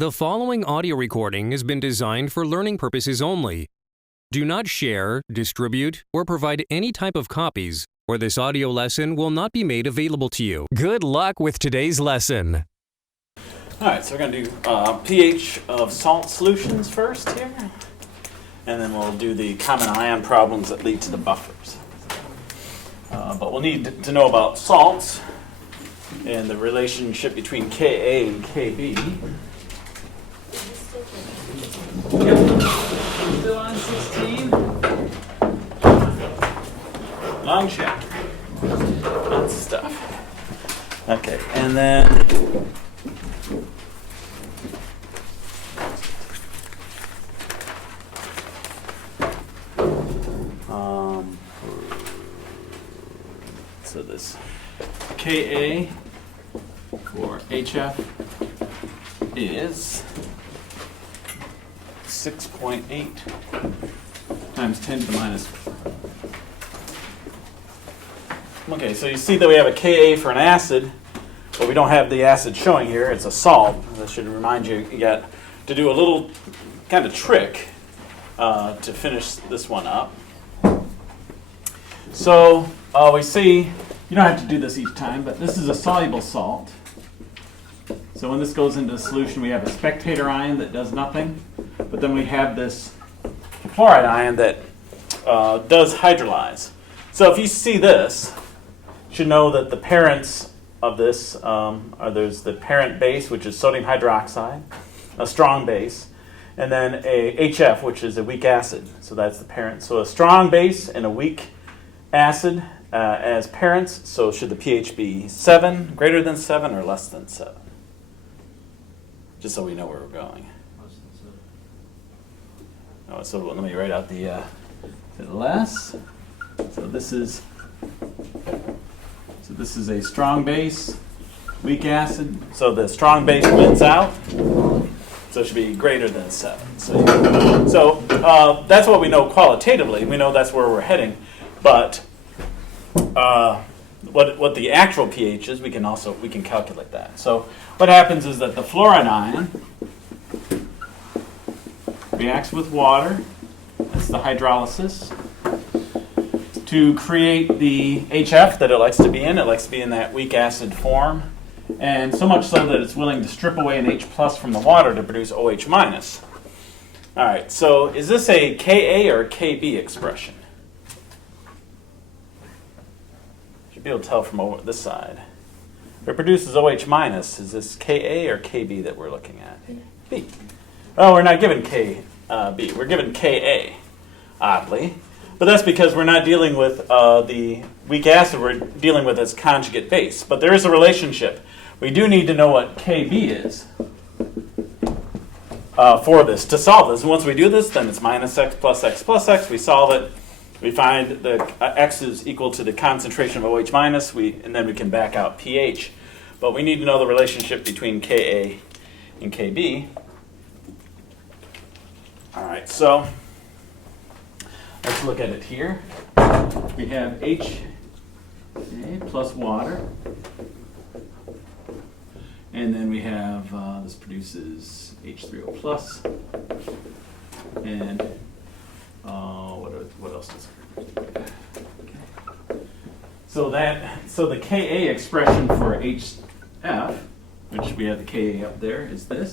The following audio recording has been designed for learning purposes only. Do not share, distribute, or provide any type of copies, or this audio lesson will not be made available to you. Good luck with today's lesson. All right, so we're going to do pH of salt solutions first here, and then we'll do the common ion problems that lead to the buffers. But we'll need to know about salts and the relationship between Ka and Kb. Still on 16. Long chapter. Lots of stuff. Okay, and then so this Ka for HF is 6.8 times 10 to the minus. Okay, so you see that we have a Ka for an acid, but we don't have the acid showing here. It's a salt. That should remind you, you got to do a little kind of trick to finish this one up. So we see, you don't have to do this each time, but this is a soluble salt. So when this goes into a solution, we have a spectator ion that does nothing, but then we have this chloride ion that does hydrolyze. So if you see this, you should know that the parents of this there's the parent base, which is sodium hydroxide, a strong base, and then a HF, which is a weak acid. So that's the parent. So a strong base and a weak acid as parents. So should the pH be 7, greater than 7, or less than 7? Just so we know where we're going. Oh, so let me write out the less. So this is a strong base, weak acid. So the strong base wins out. So it should be greater than 7. So that's what we know qualitatively. We know that's where we're heading. But what the actual pH is, we can calculate that. So what happens is that the fluoride ion reacts with water. That's the hydrolysis. To create the HF that it likes to be in. It likes to be in that weak acid form. And so much so that it's willing to strip away an H plus from the water to produce OH minus. All right, so is this a Ka or Kb expression? Should be able to tell from over this side. If it produces OH minus, is this Ka or Kb that we're looking at? B. Oh, we're not given Kb. We're given Ka, oddly. But that's because we're not dealing with the weak acid. We're dealing with its conjugate base. But there is a relationship. We do need to know what Kb is for this, to solve this. And once we do this, then it's minus x plus x plus x. We solve it. We find that x is equal to the concentration of OH minus, and then we can back out pH. But we need to know the relationship between Ka and Kb. All right, so let's look at it here. We have H plus water. And then we have, this produces H3O plus. And what else does it produce? Okay. So the Ka expression for HF, which we have the Ka up there, is this.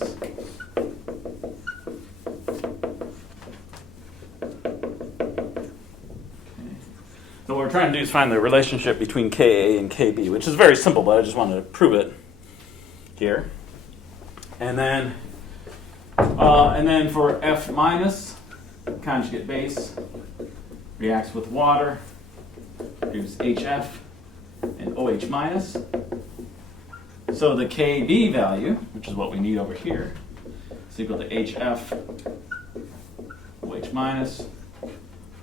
So what we're trying to do is find the relationship between Ka and Kb, which is very simple, but I just wanted to prove it here. And then for F minus, conjugate base, reacts with water, produces HF and OH minus. So the Kb value, which is what we need over here, is equal to HF OH minus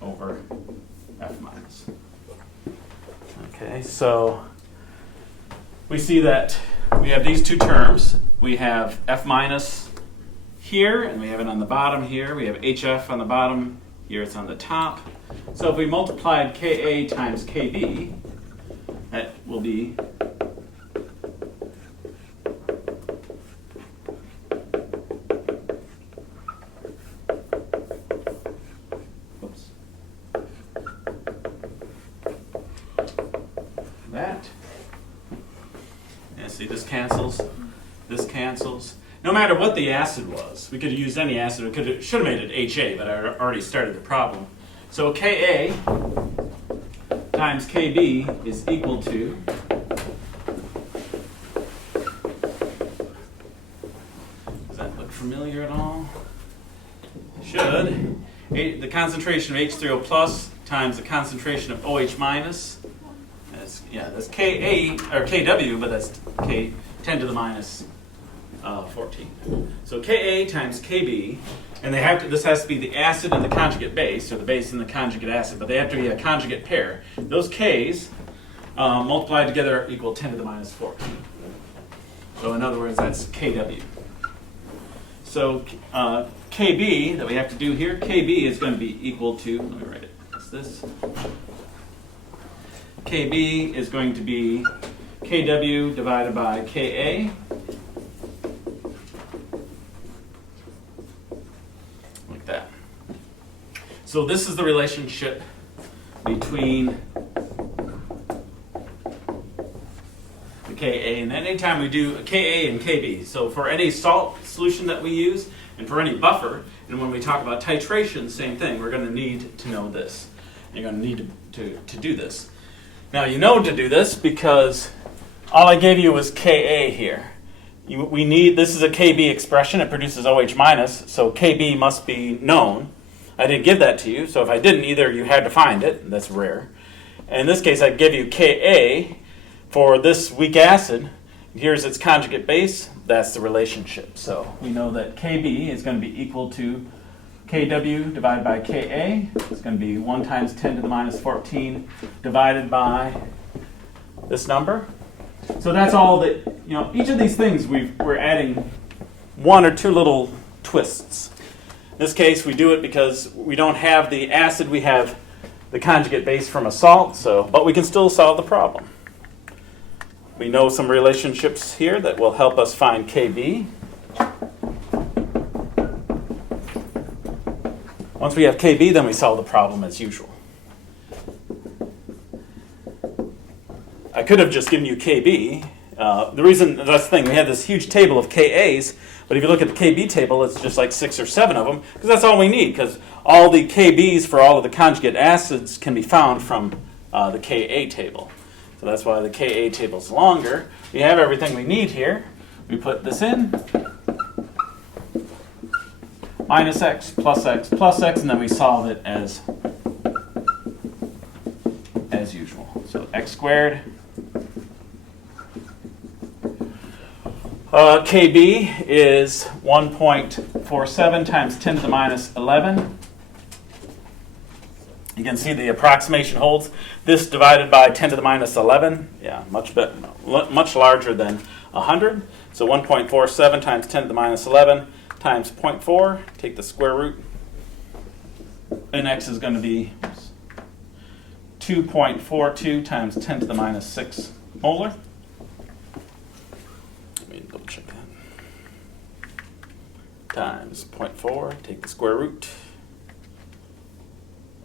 over F minus. Okay, so we see that we have these two terms. We have F minus here, and we have it on the bottom here. We have HF on the bottom. Here it's on the top. So if we multiplied Ka times Kb, that will be cancels. This cancels. No matter what the acid was, we could have used any acid. We should have made it HA, but I already started the problem. So Ka times Kb is equal to does that look familiar at all? Should. The concentration of H3O plus times the concentration of OH minus. That's Ka or Kw, but that's K 10 to the minus 14. So Ka times Kb, and this has to be the acid and the conjugate base, or the base and the conjugate acid, but they have to be a conjugate pair. Those Ks multiplied together equal 10 to the minus 14. So in other words, that's Kw. So Kb that we have to do here, Kb is going to be equal to, let me write it, what's this? Kb is going to be Kw divided by Ka. Like that. So this is the relationship between the Ka, and anytime we do Ka and Kb, so for any salt solution that we use, and for any buffer, and when we talk about titration, same thing, we're going to need to know this. And you're going to need to do this. Now you know to do this because all I gave you was Ka here. This is a Kb expression, it produces OH minus, so Kb must be known. I didn't give that to you, so if I didn't, either you had to find it, that's rare. And in this case, I give you Ka for this weak acid. Here's its conjugate base, that's the relationship. So we know that Kb is going to be equal to Kw divided by Ka. It's going to be 1 times 10 to the minus 14 divided by this number. So that's all that, each of these things we're adding one or two little twists. In this case, we do it because we don't have the acid, we have the conjugate base from a salt, but we can still solve the problem. We know some relationships here that will help us find Kb. Once we have Kb, then we solve the problem as usual. I could have just given you Kb. That's the thing, we have this huge table of Kas, but if you look at the Kb table, it's just like 6 or 7 of them, because that's all we need, because all the Kbs for all of the conjugate acids can be found from the Ka table. So that's why the Ka table is longer. We have everything we need here. We put this in. Minus x, plus x, plus x, and then we solve it as usual. So x squared. Kb is 1.47 times 10 to the minus 11. You can see the approximation holds. This divided by 10 to the minus 11, much larger than 100. So 1.47 times 10 to the minus 11 times 0.4, take the square root, and x is going to be 2.42 times 10 to the minus 6 molar. Let me double check that. Times 0.4, take the square root.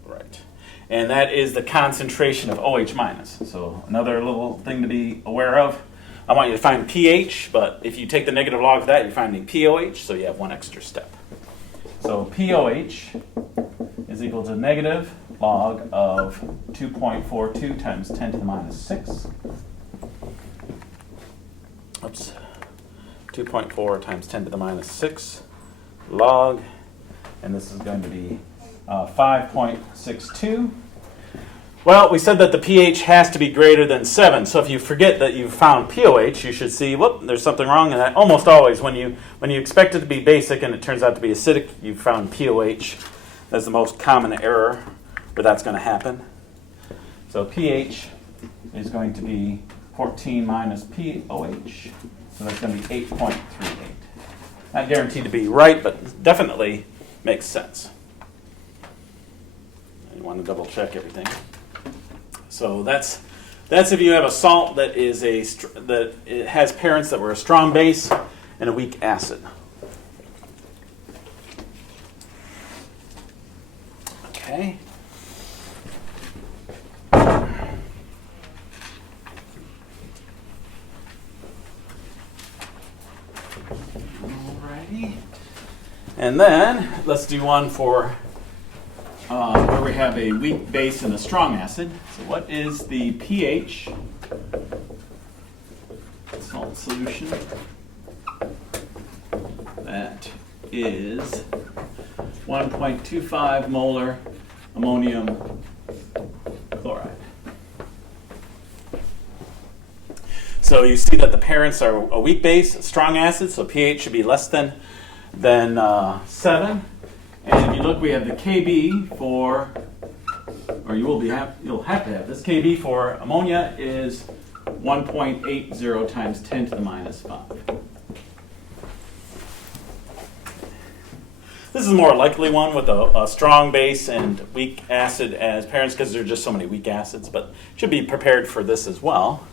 Right. And that is the concentration of OH minus. So another little thing to be aware of. I want you to find pH, but if you take the negative log of that, you're finding POH, so you have one extra step. So POH is equal to negative log of 2.42 times 10 to the minus 6. Oops. 2.4 times 10 to the minus 6 log, and this is going to be 5.62. Well, we said that the pH has to be greater than 7, so if you forget that you found POH, you should see, whoop, there's something wrong. And that almost always, when you expect it to be basic and it turns out to be acidic, you found POH. That's the most common error where that's going to happen. So pH is going to be 14 minus POH, so that's going to be 8.38. Not guaranteed to be right, but definitely makes sense. You want to double check everything. So that's if you have a salt that it has parents that were a strong base and a weak acid. Okay. KP. And then let's do one for where we have a weak base and a strong acid. So what is the pH salt solution? That is 1.25 molar ammonium chloride. So you see that the parents are a weak base, a strong acid, so pH should be less than 7. And if you look, we have the Kb for, or you'll have to have this. Kb for ammonia is 1.80 times 10 to the minus 5. This is a more likely one with a strong base and weak acid as parents because there are just so many weak acids, but should be prepared for this as well.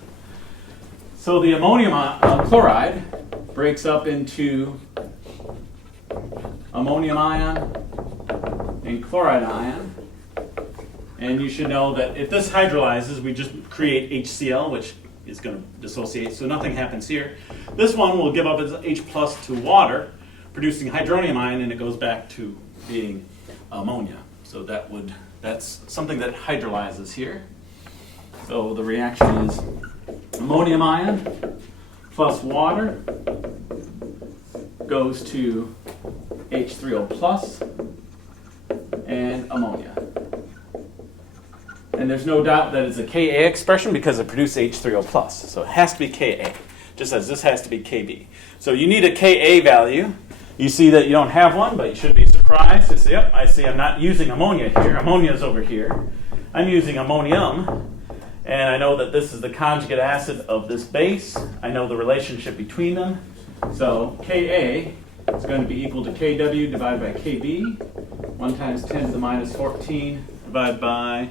So the ammonium chloride breaks up into ammonium ion and chloride ion. And you should know that if this hydrolyzes, we just create HCl, which is going to dissociate, so nothing happens here. This one will give up its H plus to water, producing hydronium ion, and it goes back to being ammonia. So that's something that hydrolyzes here. So the reaction is ammonium ion plus water goes to H3O plus and ammonia. And there's no doubt that it's a Ka expression because it produced H3O plus. So it has to be Ka, just as this has to be Kb. So you need a Ka value. You see that you don't have one, but you shouldn't be surprised. You say, yep, I see I'm not using ammonia here. Ammonia is over here. I'm using ammonium. And I know that this is the conjugate acid of this base. I know the relationship between them. So Ka is going to be equal to Kw divided by Kb. 1 times 10 to the minus 14 divided by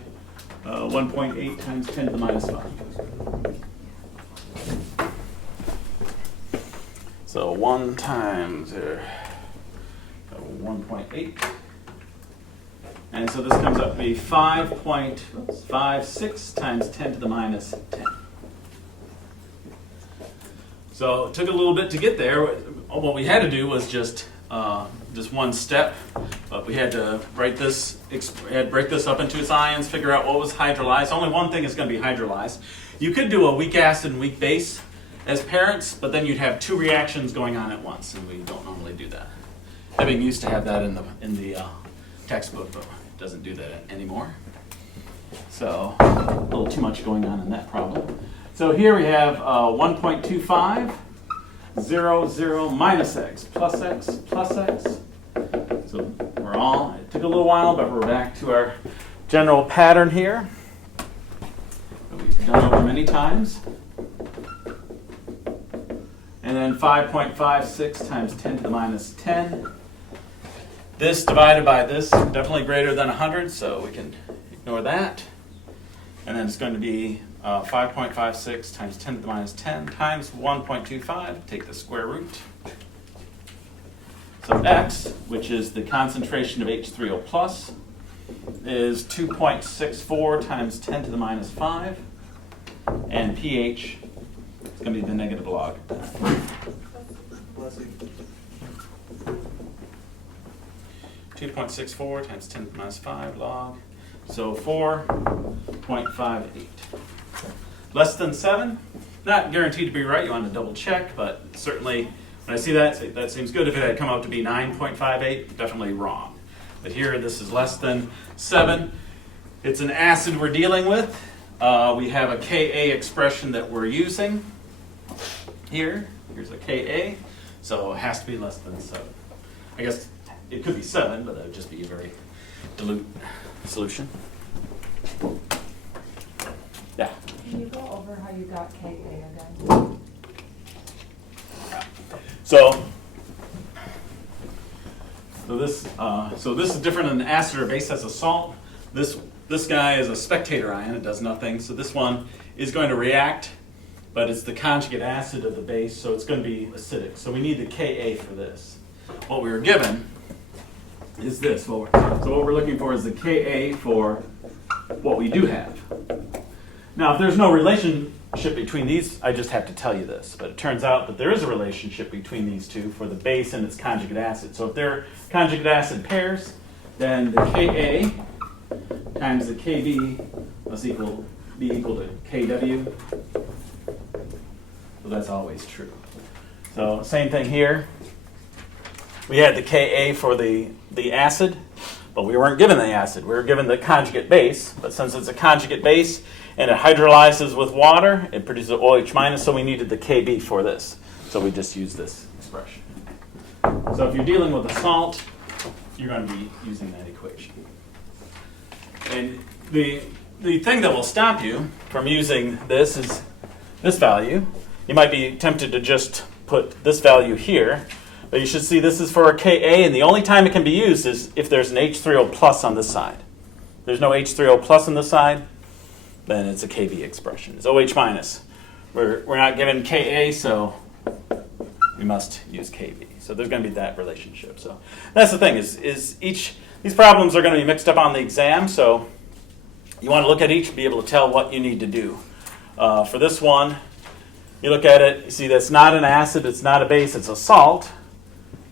1.8 times 10 to the minus 5. So 1 times 1.8. And so this comes up to be 5.56 times 10 to the minus 10. So it took a little bit to get there. What we had to do was just one step, but we had to break this up into its ions, figure out what was hydrolyzed. Only one thing is going to be hydrolyzed. You could do a weak acid and weak base as parents, but then you'd have 2 reactions going on at once, and we don't normally do that. Ebbing used to have that in the textbook, but it doesn't do that anymore. So a little too much going on in that problem. So here we have 1.25, 0, 0, minus x, plus x, plus x. So it took a little while, but we're back to our general pattern here that we've done over many times. And then 5.56 times 10 to the minus 10. This divided by this, definitely greater than 100, so we can ignore that. And then it's going to be 5.56 times 10 to the minus 10 times 1.25. Take the square root. So x, which is the concentration of H3O plus, is 2.64 times 10 to the minus 5. And pH is going to be the negative log. 2.64 times 10 to the minus 5 log. So 4.58. Less than 7. Not guaranteed to be right. You want to double check, but certainly when I see that, that seems good. If it had come out to be 9.58, definitely wrong. But here, this is less than 7. It's an acid we're dealing with. We have a Ka expression that we're using here. Here's a Ka. So it has to be less than 7. I guess it could be 7, but that would just be a very dilute solution. Yeah. Can you go over how you got Ka again? So this is different than an acid or base as a salt. This guy is a spectator ion. It does nothing. So this one is going to react, but it's the conjugate acid of the base, so it's going to be acidic. So we need the Ka for this. What we were given is this. So what we're looking for is the Ka for what we do have. Now, if there's no relation between these, I just have to tell you this, but it turns out that there is a relationship between these two for the base and its conjugate acid. So if they're conjugate acid pairs, then the Ka times the Kb must be equal to Kw. So that's always true. So same thing here. We had the Ka for the acid, but we weren't given the acid. We were given the conjugate base, but since it's a conjugate base and it hydrolyzes with water, it produces OH minus, so we needed the Kb for this. So we just use this expression. So if you're dealing with a salt, you're going to be using that equation. And the thing that will stop you from using this is this value. You might be tempted to just put this value here, but you should see this is for a Ka, and the only time it can be used is if there's an H3O plus on this side. If there's no H3O plus on this side, then it's a Kb expression. It's OH minus. We're not given Ka, so we must use Kb. So there's going to be that relationship. So that's the thing, is these problems are going to be mixed up on the exam, so you want to look at each and be able to tell what you need to do. For this one, you look at it, you see that's not an acid, it's not a base, it's a salt.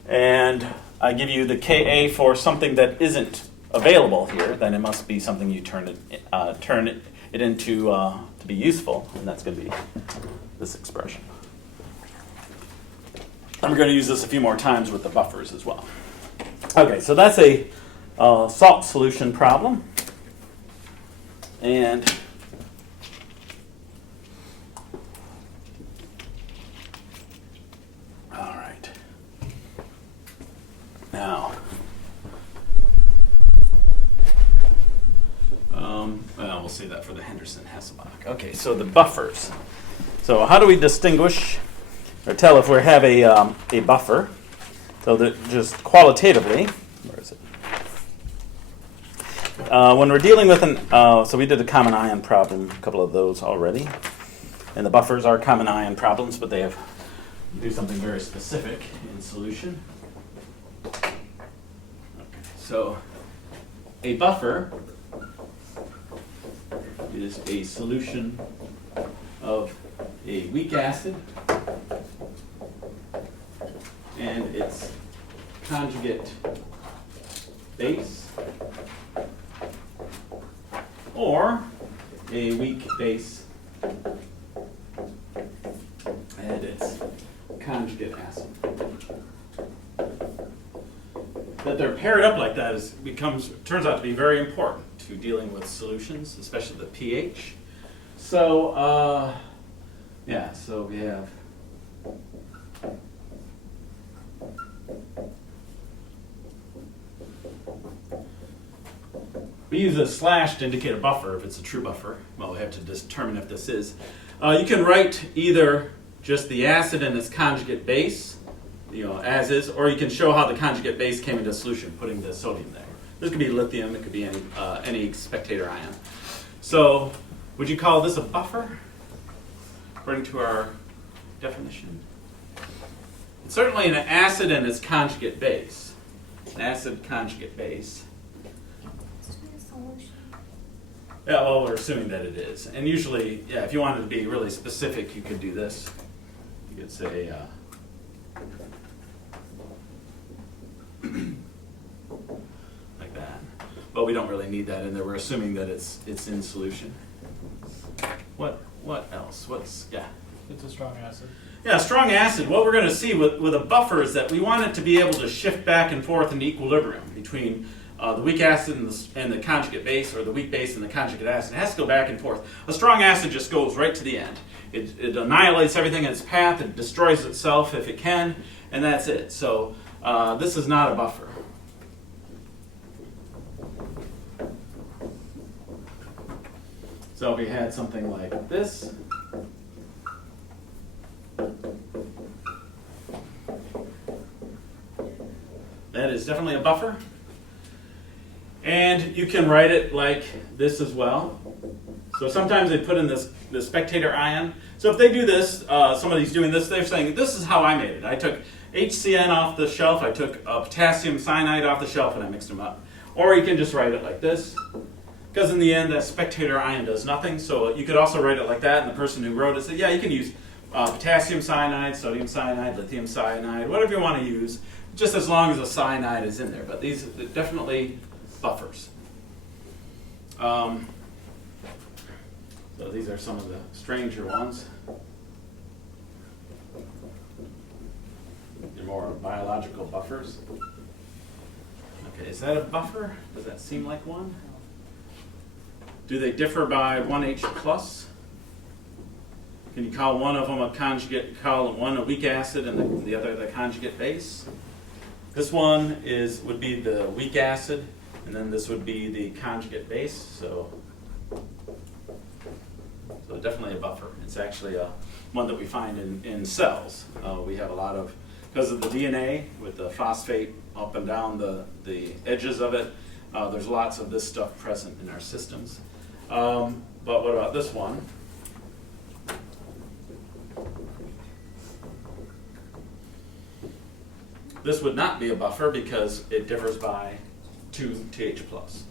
And I give you the Ka for something that isn't available here, then it must be something you turn it into to be useful, and that's going to be this expression. And we're going to use this a few more times with the buffers as well. Okay, so that's a salt solution problem. And all right. Now, we'll say that for the Henderson-Hasselbalch. Okay, so the buffers. So how do we distinguish or tell if we have a buffer? So that just qualitatively, where is it? When we're dealing with so we did a common ion problem, a couple of those already. And the buffers are common ion problems, but they do something very specific in solution. Okay, so a buffer is a solution of a weak acid and its conjugate base, or a weak base and its conjugate acid. That they're paired up like that turns out to be very important to dealing with solutions, especially the pH. So, so we have we use a slash to indicate a buffer if it's a true buffer. Well, we have to determine if this is. You can write either just the acid and its conjugate base, as is, or you can show how the conjugate base came into solution, putting the sodium there. This could be lithium, it could be any spectator ion. So, would you call this a buffer, according to our definition? It's certainly an acid and its conjugate base. An acid conjugate base. Yeah, well, we're assuming that it is. And usually, if you wanted to be really specific, you could do this. You could say, like that. But we don't really need that in there. We're assuming that it's in solution. What else? It's a strong acid. Yeah, strong acid. What we're going to see with a buffer is that we want it to be able to shift back and forth in equilibrium between the weak acid and the conjugate base, or the weak base and the conjugate acid. It has to go back and forth. A strong acid just goes right to the end. It annihilates everything in its path. It destroys itself if it can, and that's it. So this is not a buffer. So if we had something like this, that is definitely a buffer. And you can write it like this as well. So sometimes they put in the spectator ion. So if they do this, somebody's doing this, they're saying, this is how I made it. I took HCN off the shelf, I took potassium cyanide off the shelf, and I mixed them up. Or you can just write it like this. Because in the end, that spectator ion does nothing. So you could also write it like that, and the person who wrote it said, yeah, you can use potassium cyanide, sodium cyanide, lithium cyanide, whatever you want to use, just as long as the cyanide is in there. But these are definitely buffers. So these are some of the stranger ones. They're more biological buffers. Okay, is that a buffer? Does that seem like one? Do they differ by 1H plus? Can you call one of them a conjugate, call one a weak acid and the other the conjugate base? This one would be the weak acid, and then this would be the conjugate base. So definitely a buffer. It's actually one that we find in cells. We have a lot of, because of the DNA with the phosphate up and down the edges of it, there's lots of this stuff present in our systems. But what about this one? This would not be a buffer because it differs by 2 TH plus.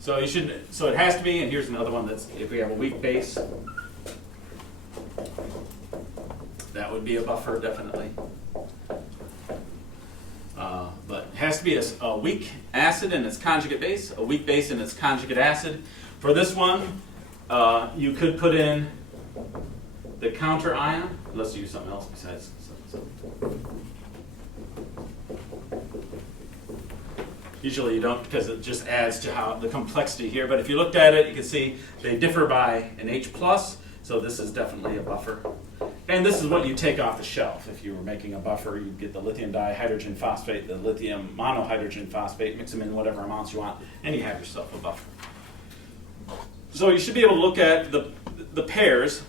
So so it has to be, and here's another one that's, if we have a weak base, that would be a buffer definitely. But it has to be a weak acid and its conjugate base, a weak base and its conjugate acid. For this one, you could put in the counter ion. Let's use something else besides. Usually you don't, because it just adds to how the complexity here. But if you looked at it, you can see they differ by an H plus. So this is definitely a buffer. And this is what you take off the shelf. If you were making a buffer, you'd get the lithium dihydrogen phosphate, the lithium monohydrogen phosphate, mix them in whatever amounts you want, and you have yourself a buffer. So you should be able to look at the pairs.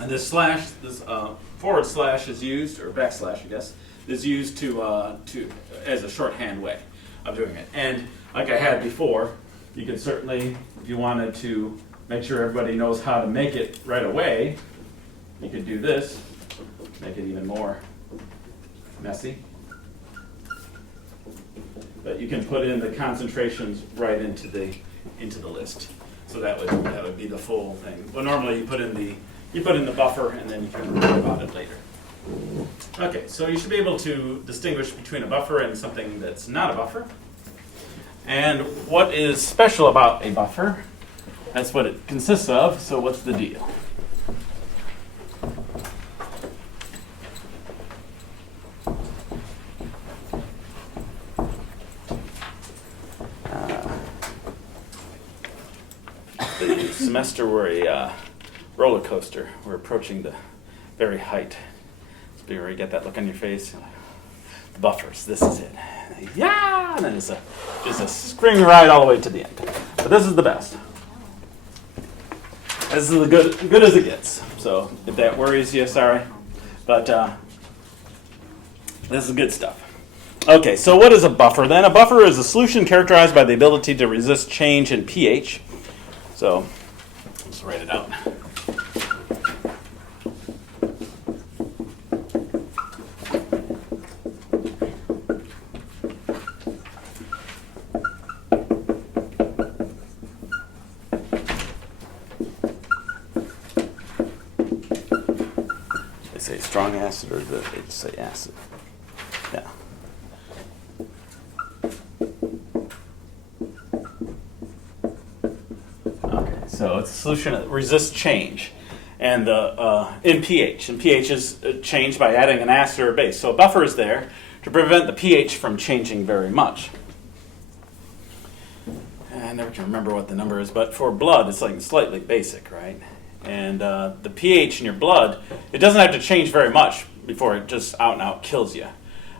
And this slash, this forward slash is used, or backslash, I guess, is used to as a shorthand way of doing it. And like I had before, you could certainly, if you wanted to make sure everybody knows how to make it right away, you could do this, make it even more messy. But you can put in the concentrations right into the list. So that would be the full thing. Well, normally you put in the buffer and then you can read about it later. Okay, so you should be able to distinguish between a buffer and something that's not a buffer. And what is special about a buffer? That's what it consists of, so what's the deal? The semester were a roller coaster. We're approaching the very height. Where you get that look on your face. The buffers, this is it. Yeah, and then it's a screaming ride all the way to the end. But this is the best. This is the good as it gets. So if that worries you, sorry. But this is good stuff. Okay, so what is a buffer then? A buffer is a solution characterized by the ability to resist change in pH. So let's write it out. Say strong acid, or they just say acid. Yeah. Okay, so it's a solution that resists change, and in pH. And pH is changed by adding an acid or a base. So a buffer is there to prevent the pH from changing very much. I never can remember what the number is, but for blood, it's like slightly basic, right? And the pH in your blood, it doesn't have to change very much before it just out and out kills you.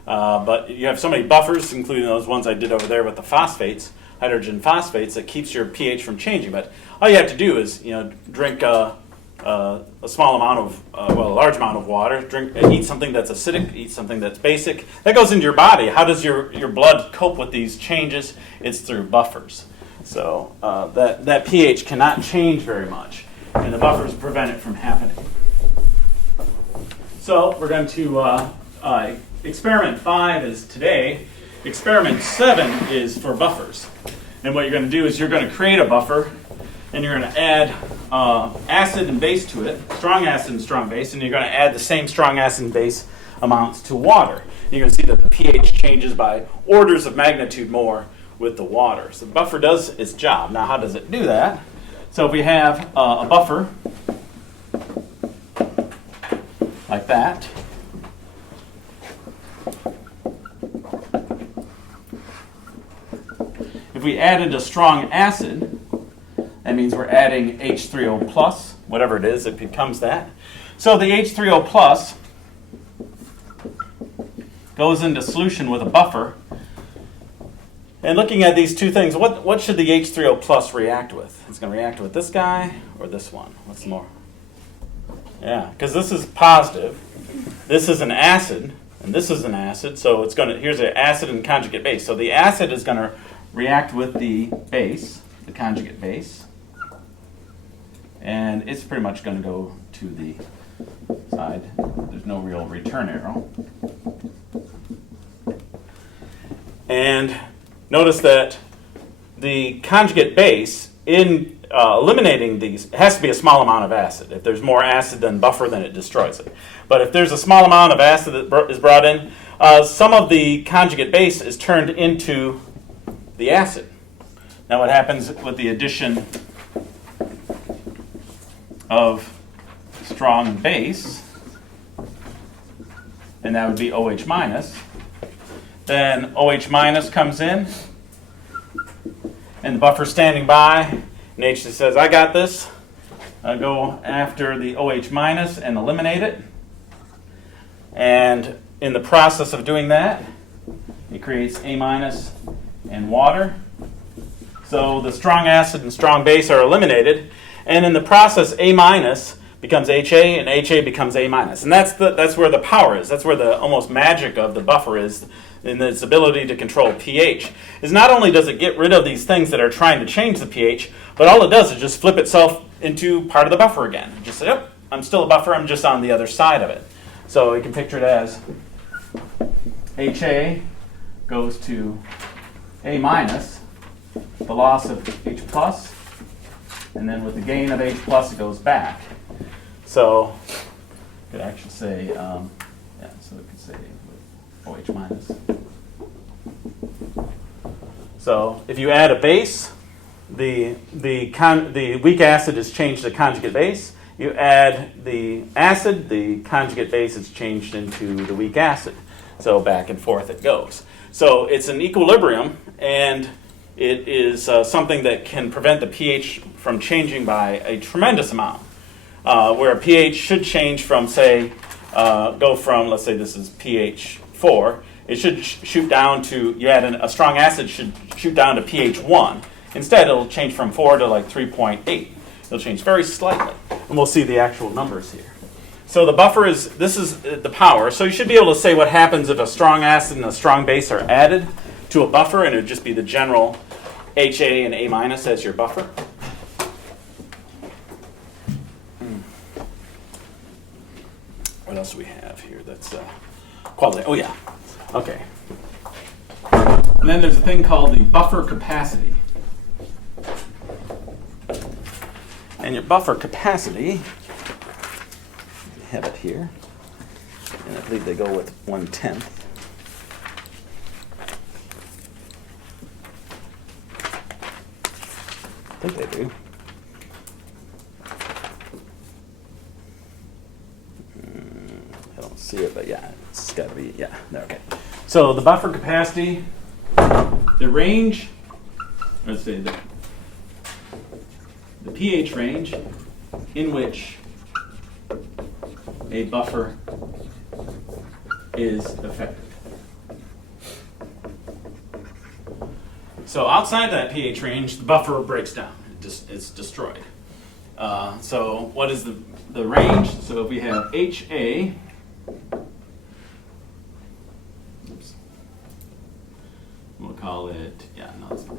But you have so many buffers, including those ones I did over there with the phosphates, hydrogen phosphates, that keeps your pH from changing. But all you have to do is, drink a small amount of, a large amount of water, eat something that's acidic, eat something that's basic. That goes into your body. How does your blood cope with these changes? It's through buffers. So that pH cannot change very much, and the buffers prevent it from happening. So we're going to, experiment 5 is today. Experiment 7 is for buffers. And what you're going to do is you're going to create a buffer, and you're going to add acid and base to it, strong acid and strong base, and you're going to add the same strong acid and base amounts to water. And you're going to see that the pH changes by orders of magnitude more with the water. So the buffer does its job. Now, how does it do that? So if we have a buffer like that, if we added a strong acid, that means we're adding H3O plus, whatever it is, it becomes that. So the H3O plus goes into solution with a buffer. And looking at these two things, what should the H3O plus react with? It's going to react with this guy or this one? What's more? Yeah, because this is positive. This is an acid, and this is an acid. So it's going to, here's an acid and conjugate base. So the acid is going to react with the base, the conjugate base. And it's pretty much going to go to the side. There's no real return arrow. And notice that the conjugate base, in eliminating these, it has to be a small amount of acid. If there's more acid than buffer, then it destroys it. But if there's a small amount of acid that is brought in, some of the conjugate base is turned into the acid. Now what happens with the addition of strong base, and that would be OH minus, then OH minus comes in, and the buffer's standing by, and H just says, I got this. I'll go after the OH minus and eliminate it. And in the process of doing that, it creates A minus and water. So the strong acid and strong base are eliminated, and in the process, A minus becomes HA, and HA becomes A minus. And that's where the power is. That's where the almost magic of the buffer is, in its ability to control pH. Is not only does it get rid of these things that are trying to change the pH, but all it does is just flip itself into part of the buffer again. Just say, yep, I'm still a buffer, I'm just on the other side of it. So you can picture it as HA goes to A minus, the loss of H plus, and then with the gain of H plus, it goes back. So you could actually say, so we could say with OH minus. So if you add a base, the weak acid is changed to conjugate base. You add the acid, the conjugate base is changed into the weak acid. So back and forth it goes. So it's an equilibrium, and it is something that can prevent the pH from changing by a tremendous amount. Where a pH should change from, say, go from, let's say this is pH 4, it should shoot down to, you add a strong acid should shoot down to pH 1. Instead, it'll change from 4 to like 3.8. It'll change very slightly. And we'll see the actual numbers here. So the buffer this is the power. So you should be able to say what happens if a strong acid and a strong base are added to a buffer, and it would just be the general HA and A minus as your buffer. What else do we have here? That's quality. Oh, yeah. Okay. And then there's a thing called the buffer capacity. And your buffer capacity, we have it here. And I believe they go with 1/10. I think they do. I don't see it, but yeah, it's got to be, yeah, okay. So the buffer capacity, the range, let's say the pH range in which a buffer is effective. So outside that pH range, the buffer breaks down. It's destroyed. So what is the range? So if we have HA, oops, we'll call it, yeah, no, it's not.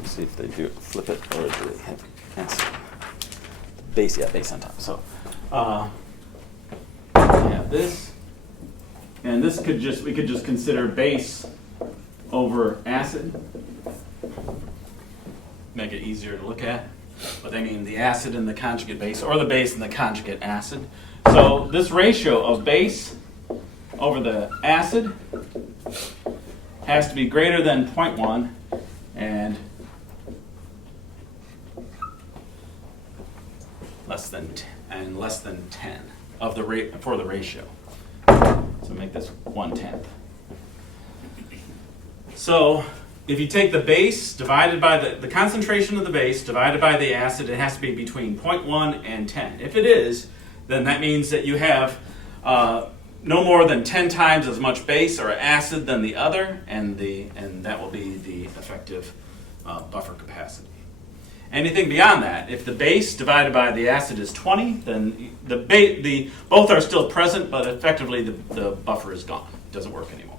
Let's see if they do flip it, or do they have acid? Base, yeah, base on top. So we have this, And this we could just consider base over acid. Make it easier to look at. But I mean the acid and the conjugate base, or the base and the conjugate acid. So this ratio of base over the acid has to be greater than 0.1 and less than 10 of the rate for the ratio. So make this 1/10. So if you take the base divided by the concentration of the base divided by the acid, it has to be between 0.1 and 10. If it is, then that means that you have no more than 10 times as much base or acid than the other, and that will be the effective buffer capacity. Anything beyond that, if the base divided by the acid is 20, then both are still present, but effectively the buffer is gone. It doesn't work anymore.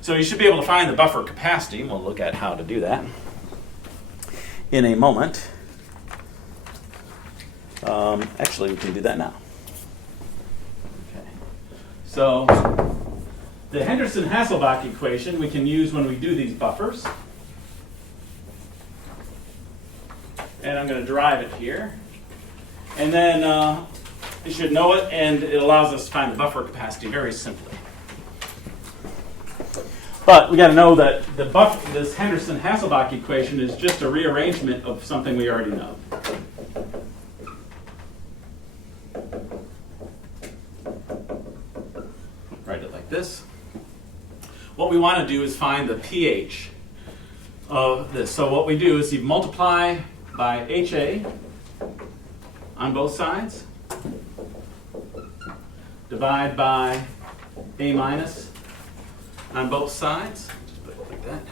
So you should be able to find the buffer capacity, and we'll look at how to do that in a moment. Actually, we can do that now. Okay. So the Henderson-Hasselbalch equation we can use when we do these buffers. And I'm going to derive it here. And then you should know it, and it allows us to find the buffer capacity very simply. But we got to know that this Henderson-Hasselbalch equation is just a rearrangement of something we already know. Write it like this. What we want to do is find the pH of this. So what we do is you multiply by HA on both sides, divide by A minus on both sides. Just put it like that.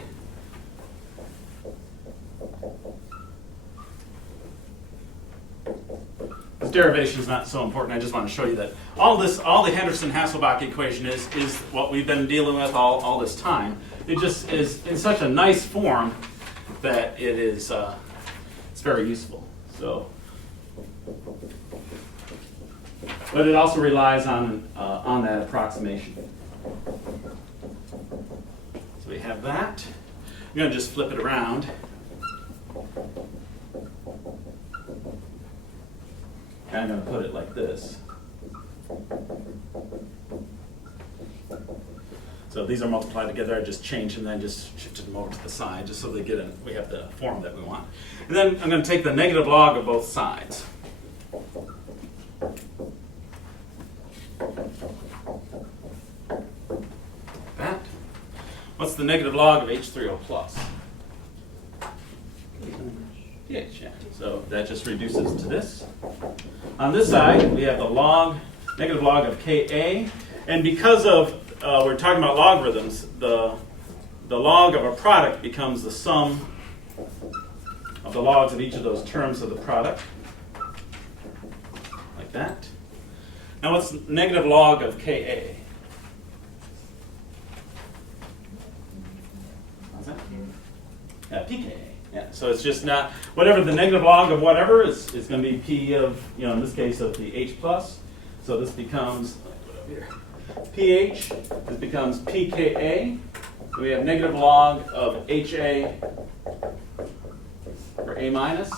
This derivation is not so important. I just want to show you that all the Henderson-Hasselbalch equation is what we've been dealing with all this time. It just is in such a nice form that it is it's very useful. So, but it also relies on that approximation. So we have that. I'm going to just flip it around. And I'm going to put it like this. So these are multiplied together. I just changed and then just shifted them over to the side just so we have the form that we want. And then I'm going to take the negative log of both sides. That. What's the negative log of H3O plus? pH, yeah. So that just reduces to this. On this side, we have the negative log of Ka. And because of we're talking about logarithms, the log of a product becomes the sum of the logs of each of those terms of the product, like that. Now what's negative log of Ka? What's that? Yeah, pKa. Yeah, so it's just not, whatever the negative log of whatever is going to be P of, in this case, of the H plus. So this becomes, here, pH, this becomes pKa. We have negative log of HA for A minus.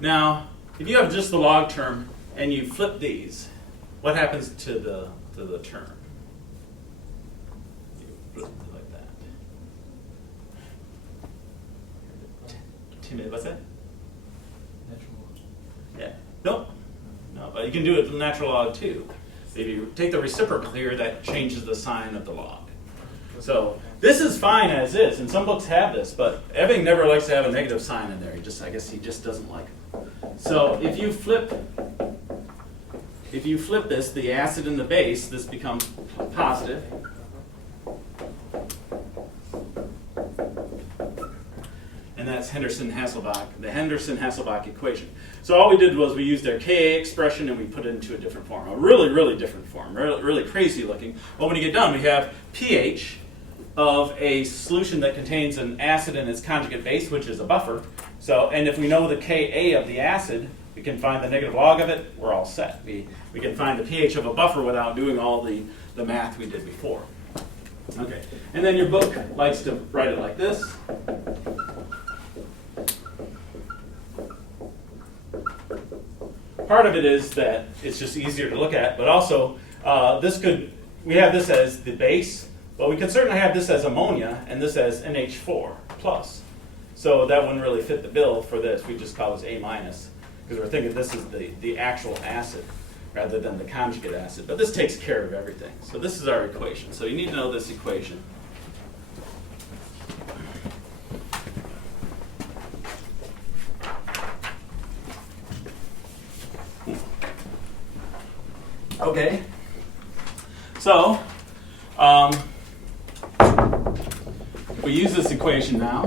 Now, if you have just the log term and you flip these, what happens to the term? You flip it like that. Timid, what's that? Natural log. Yeah. Nope. No, but you can do it with natural log too. If you take the reciprocal here, that changes the sign of the log. So this is fine as is, and some books have this, but Ebbing never likes to have a negative sign in there. I guess he just doesn't like it. So if you flip this, the acid and the base, this becomes positive. And that's the Henderson-Hasselbalch equation. So all we did was we used their Ka expression and we put it into a different form, a really, really different form, really crazy looking. But when you get done, we have pH of a solution that contains an acid and its conjugate base, which is a buffer. So, and if we know the Ka of the acid, we can find the negative log of it, we're all set. We can find the pH of a buffer without doing all the math we did before. Okay, and then your book likes to write it like this. Part of it is that it's just easier to look at, but also we have this as the base, but we could certainly have this as ammonia and this as NH4 plus. So that wouldn't really fit the bill for this. We just call this A minus because we're thinking this is the actual acid rather than the conjugate acid. But this takes care of everything. So this is our equation. So you need to know this equation. Okay, so we use this equation now.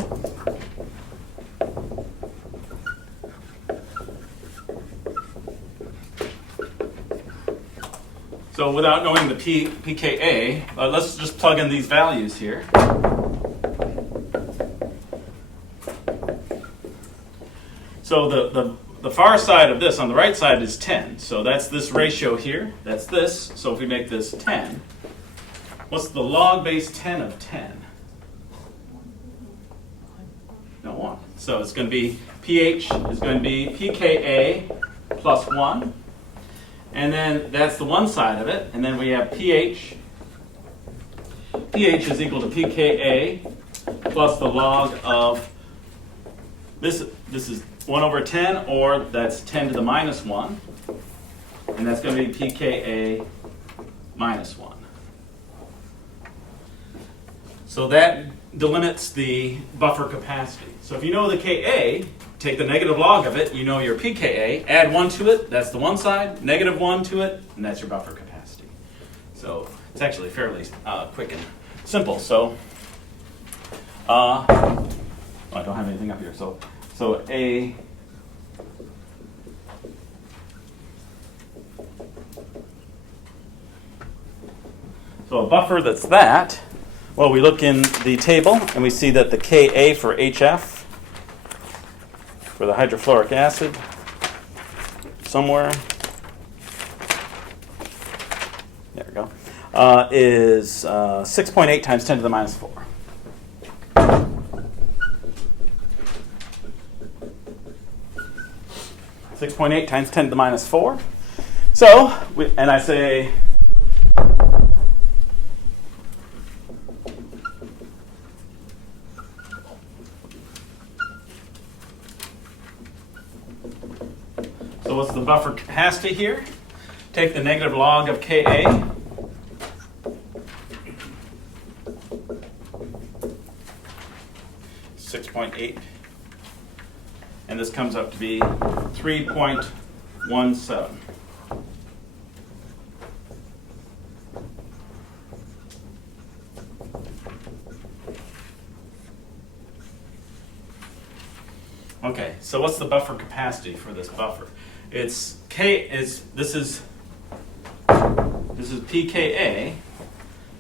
So without knowing the pKa, let's just plug in these values here. So the far side of this, on the right side, is 10. So that's this ratio here. That's this. So if we make this 10, what's the log base 10 of 10? No, 1. So it's going to be pH is going to be pKa plus 1. And then that's the one side of it. And then we have pH. pH is equal to pKa plus the log of this is 1 over 10, or that's 10 to the minus 1. And that's going to be pKa minus 1. So that delimits the buffer capacity. So if you know the Ka, take the negative log of it, you know your pKa, add 1 to it, that's the one side, negative 1 to it, and that's your buffer capacity. So it's actually fairly quick and simple. So I don't have anything up here. So a buffer that's that, well, we look in the table and we see that the Ka for HF, for the hydrofluoric acid, somewhere, there we go, is 6.8 times 10 to the minus 4. .8 times 10 to the minus 4. So, and I say, so what's the buffer capacity here? Take the negative log of Ka. .8, and this comes up to be 3.17. Okay, so what's the buffer capacity for this buffer? It's this is pKa.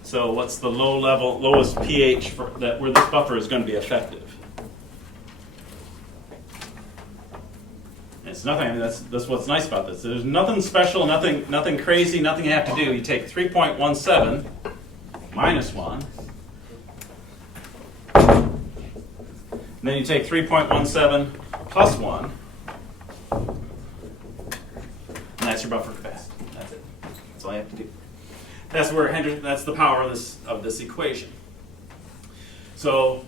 So what's the lowest pH where this buffer is going to be effective? It's nothing. I mean, that's what's nice about this. There's nothing special, nothing crazy, nothing you have to do. You take 3.17 minus 1. And then you take 3.17 plus 1. And that's your buffer capacity. That's it. That's all you have to do. That's the power of this equation. So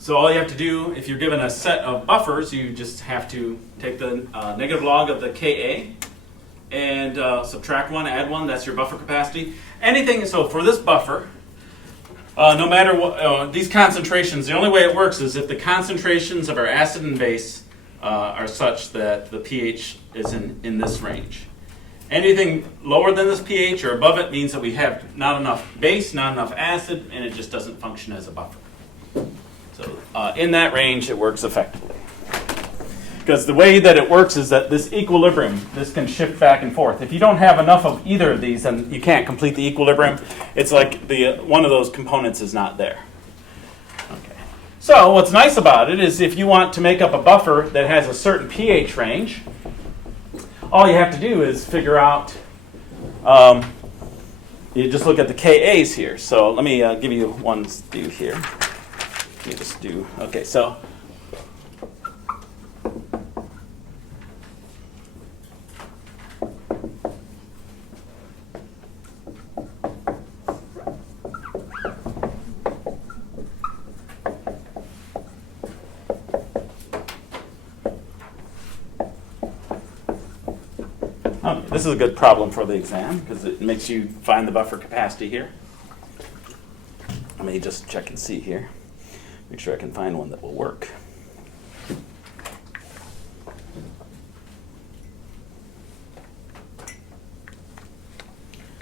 so all you have to do, if you're given a set of buffers, you just have to take the negative log of the Ka and subtract 1, add 1. That's your buffer capacity. Anything. So for this buffer, no matter what these concentrations, the only way it works is if the concentrations of our acid and base are such that the pH is in this range. Anything lower than this pH or above it means that we have not enough base, not enough acid, and it just doesn't function as a buffer. So in that range, it works effectively. Because the way that it works is that this equilibrium, this can shift back and forth. If you don't have enough of either of these, then you can't complete the equilibrium. It's like one of those components is not there. Okay. So what's nice about it is if you want to make up a buffer that has a certain pH range, all you have to do is figure out, you just look at the Ka's here. So let me give you one to do here. Let me just do, okay, so this is a good problem for the exam because it makes you find the buffer capacity here. Let me just check and see here. Make sure I can find one that will work.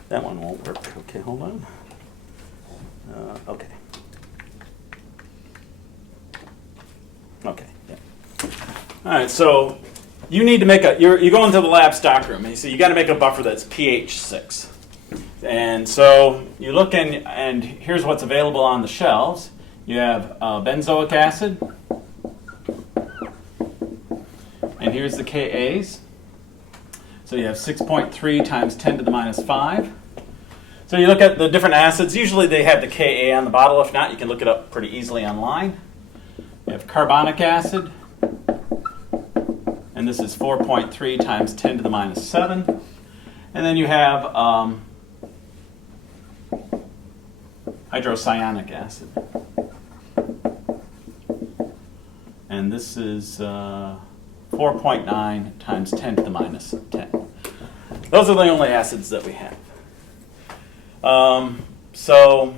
That one won't work. Okay, hold on. Okay. Okay, yeah. All right, so you need to make you go into the lab stockroom and you see you got to make a buffer that's pH 6. And so you look and here's what's available on the shelves. You have benzoic acid, and here's the Ka's. So you have 6.3 times 10 to the minus 5. So you look at the different acids. Usually they have the Ka on the bottle. If not, you can look it up pretty easily online. You have carbonic acid, and this is 4.3 times 10 to the minus 7. And then you have hydrocyanic acid. And this is 4.9 times 10 to the minus 10. Those are the only acids that we have. So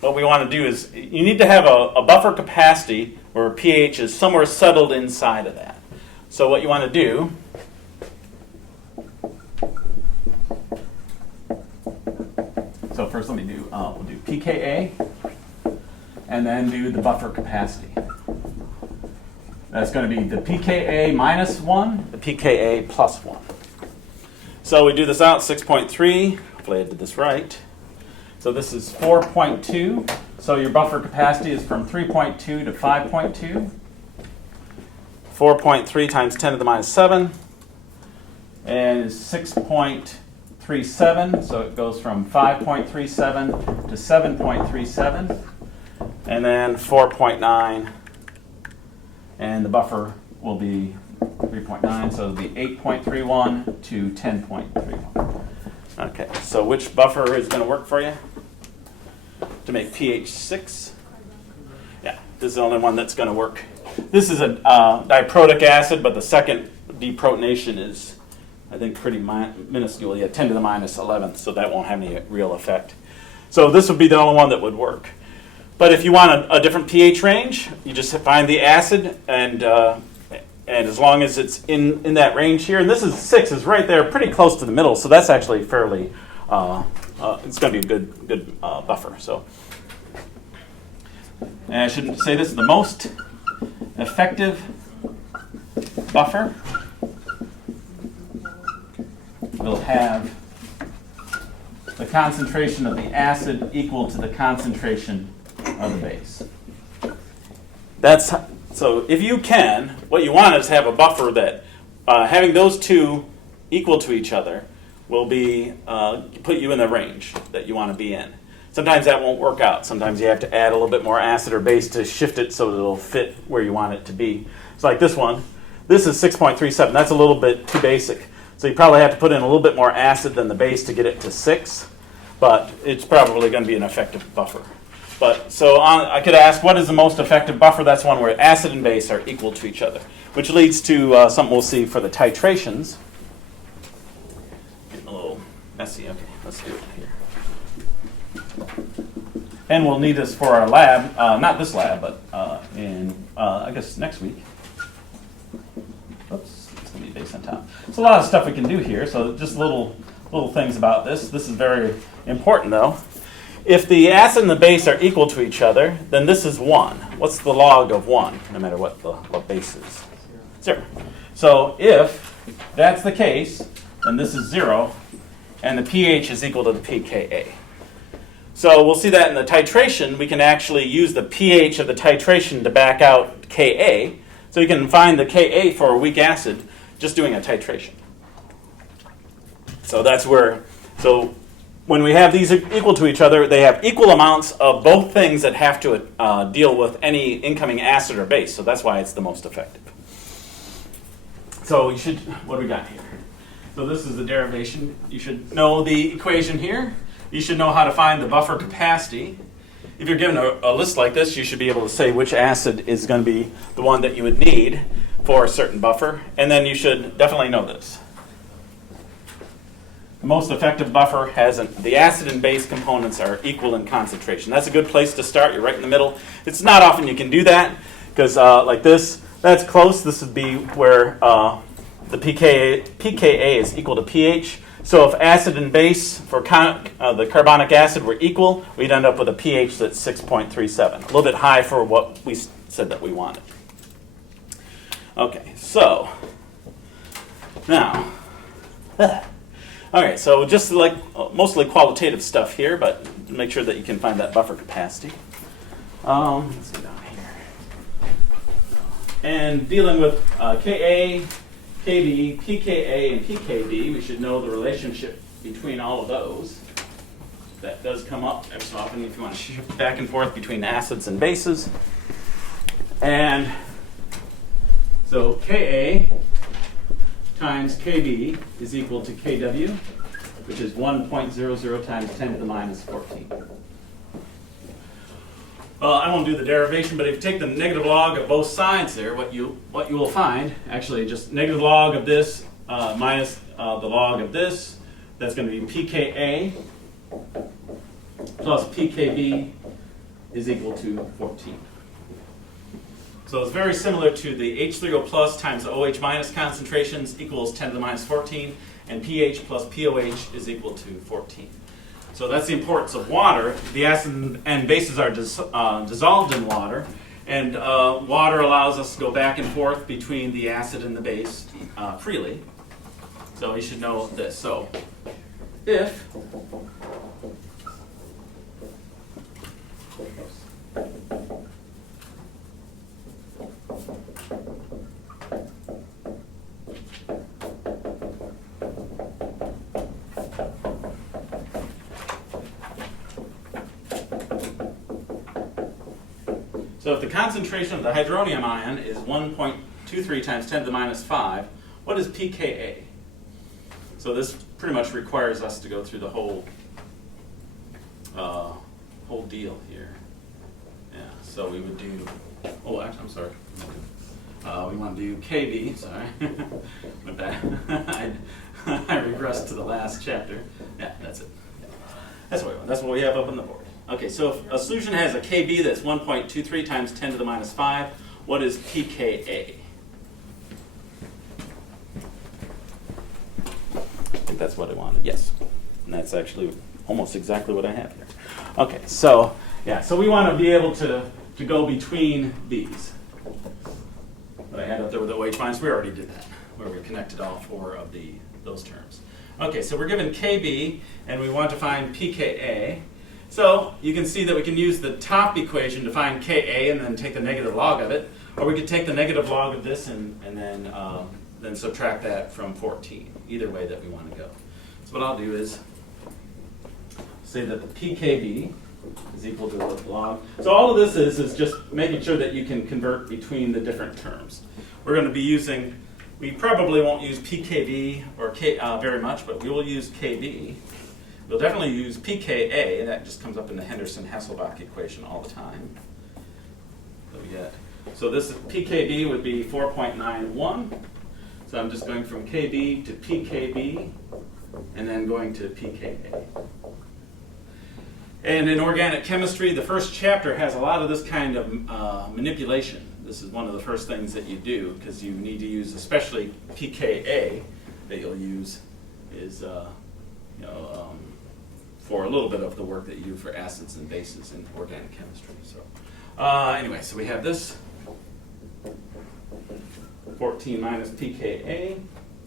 what we want to do is you need to have a buffer capacity where pH is somewhere settled inside of that. So what you want to do so first let me do we'll do pKa and then do the buffer capacity. That's going to be the pKa minus 1, the pKa plus 1. So we do this out, 6.3. Hopefully I did this right. So this is 4.2. So your buffer capacity is from 3.2 to 5.2. 4.3 times 10 to the minus 7. And is 6.37. So it goes from 5.37 to 7.37. And then 4.9. And the buffer will be 3.9, so it'll be 8.31 to 10.31. Okay, so which buffer is going to work for you to make pH 6? Yeah, this is the only one that's going to work. This is a diprotic acid, but the second deprotonation is, I think, pretty minuscule. Yeah, 10 to the minus 11th, so that won't have any real effect. So this would be the only one that would work. But if you want a different pH range, you just find the acid, and as long as it's in that range here, and this is 6 is right there, pretty close to the middle, so that's actually fairly, it's going to be a good buffer. So, and I shouldn't say this, the most effective buffer will have the concentration of the acid equal to the concentration of the base. So if you can, what you want is have a buffer that having those two equal to each other will be put you in the range that you want to be in. Sometimes that won't work out. Sometimes you have to add a little bit more acid or base to shift it so that it'll fit where you want it to be. So like this one, this is 6.37. That's a little bit too basic. So you probably have to put in a little bit more acid than the base to get it to 6, but it's probably going to be an effective buffer. But so I could ask, what is the most effective buffer? That's one where acid and base are equal to each other, which leads to something we'll see for the titrations. Getting a little messy. Okay, let's do it here. And we'll need this for our lab, not this lab, but I guess next week. Oops, it's going to be base on top. There's a lot of stuff we can do here, so just little things about this. This is very important, though. If the acid and the base are equal to each other, then this is 1. What's the log of 1, no matter what base is? 0. So if that's the case, then this is 0, and the pH is equal to the pKa. So we'll see that in the titration, we can actually use the pH of the titration to back out Ka. So you can find the Ka for a weak acid just doing a titration. So that's where, so when we have these equal to each other, they have equal amounts of both things that have to deal with any incoming acid or base. So that's why it's the most effective. So you should, what do we got here? So this is the derivation. You should know the equation here. You should know how to find the buffer capacity. If you're given a list like this, you should be able to say which acid is going to be the one that you would need for a certain buffer. And then you should definitely know this. The most effective buffer has the acid and base components are equal in concentration. That's a good place to start. You're right in the middle. It's not often you can do that because like this, that's close. This would be where the pKa is equal to pH. So if acid and base for the carbonic acid were equal, we'd end up with a pH that's 6.37. A little bit high for what we said that we wanted. Okay, so now, okay, so just like mostly qualitative stuff here, but make sure that you can find that buffer capacity. Let's go down here. And dealing with Ka, Kb, pKa, and pKb, we should know the relationship between all of those. That does come up every so often if you want to shift back and forth between acids and bases. And so Ka times Kb is equal to Kw, which is 1.00 times 10 to the minus 14. Well, I won't do the derivation, but if you take the negative log of both sides there, what you will find, actually just negative log of this minus the log of this, that's going to be pKa plus pKb is equal to 14. So it's very similar to the H3O plus times the OH minus concentrations equals 10 to the minus 14, and pH plus POH is equal to 14. So that's the importance of water. The acid and bases are dissolved in water, and water allows us to go back and forth between the acid and the base freely. So you should know this. So if the concentration of the hydronium ion is 1.23 times 10 to the minus 5, what is pKa? So this pretty much requires us to go through the whole deal here. Yeah, so we would do, oh, actually, I'm sorry. We want to do Kb, sorry. With that, I regressed to the last chapter. Yeah, that's it. That's what we want. That's what we have up on the board. Okay, so if a solution has a Kb that's 1.23 times 10 to the minus 5, what is pKa? I think that's what I wanted, yes. And that's actually almost exactly what I have here. Okay, so, yeah, so we want to be able to go between these. What I had up there with the OH minus, we already did that, where we connected all four of those terms. Okay, so we're given Kb, and we want to find pKa. So you can see that we can use the top equation to find Ka and then take the negative log of it, or we could take the negative log of this and then subtract that from 14, either way that we want to go. So what I'll do is say that the pKb is equal to the log. So all of this is just making sure that you can convert between the different terms. We're going to be using, we probably won't use pKb or K very much, but we will use Kb. We'll definitely use pKa, and that just comes up in the Henderson-Hasselbalch equation all the time. So this pKb would be 4.91. So I'm just going from Kb to pKb, and then going to pKa. And in organic chemistry, the first chapter has a lot of this kind of manipulation. This is one of the first things that you do, because you need to use, especially pKa, that you'll use is for a little bit of the work that you do for acids and bases in organic chemistry. So anyway, so we have this 14 minus pKa,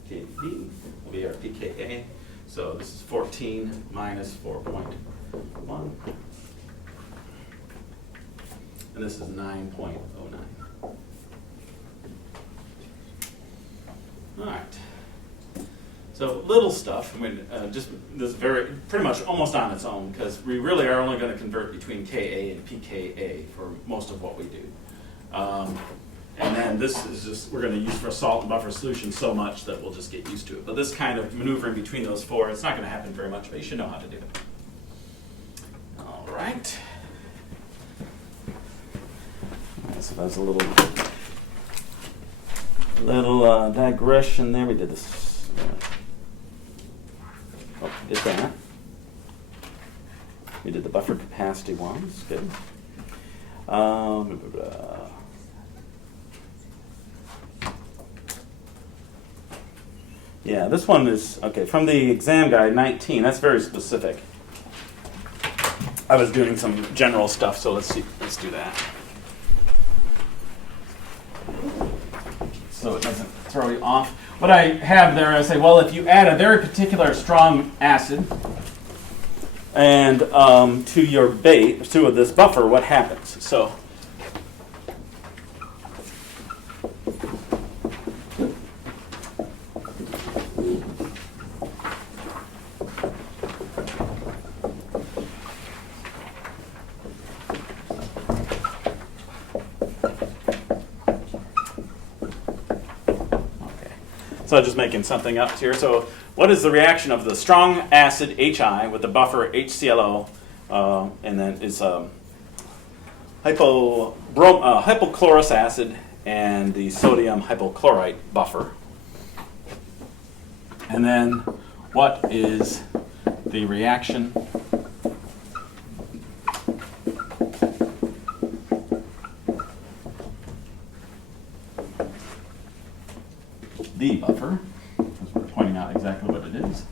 Kb will be our pKa. So this is 14 minus 4.91. 1. And this is 9.09. All right. So little stuff. I mean, just this pretty much almost on its own, because we really are only going to convert between Ka and pKa for most of what we do. And then this is just we're going to use for a salt and buffer solution so much that we'll just get used to it. But this kind of maneuvering between those four, it's not going to happen very much, but you should know how to do it. All right. So that's a little digression there. We did this. Did that. We did the buffer capacity ones. Good. Yeah, this one is, okay, from the exam guide 19. That's very specific. I was doing some general stuff, so let's do that. So it doesn't throw you off. What I have there, I say, well, if you add a very particular strong acid and to your base, to this buffer, what happens? So So I'm just making something up here. So what is the reaction of the strong acid HI with the buffer HClO, and then is hypochlorous acid and the sodium hypochlorite buffer? And then what is the reaction the buffer, because we're pointing out exactly what it is.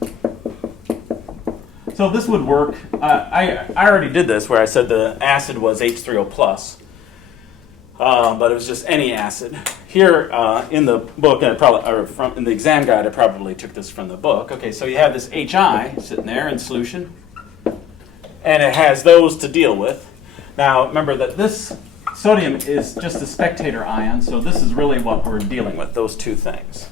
So this would work. I already did this where I said the acid was H3O+, but it was just any acid. Here in the book, in the exam guide, I probably took this from the book. Okay, so you have this HI sitting there in solution, and it has those to deal with. Now remember that this sodium is just a spectator ion, so this is really what we're dealing with, those two things.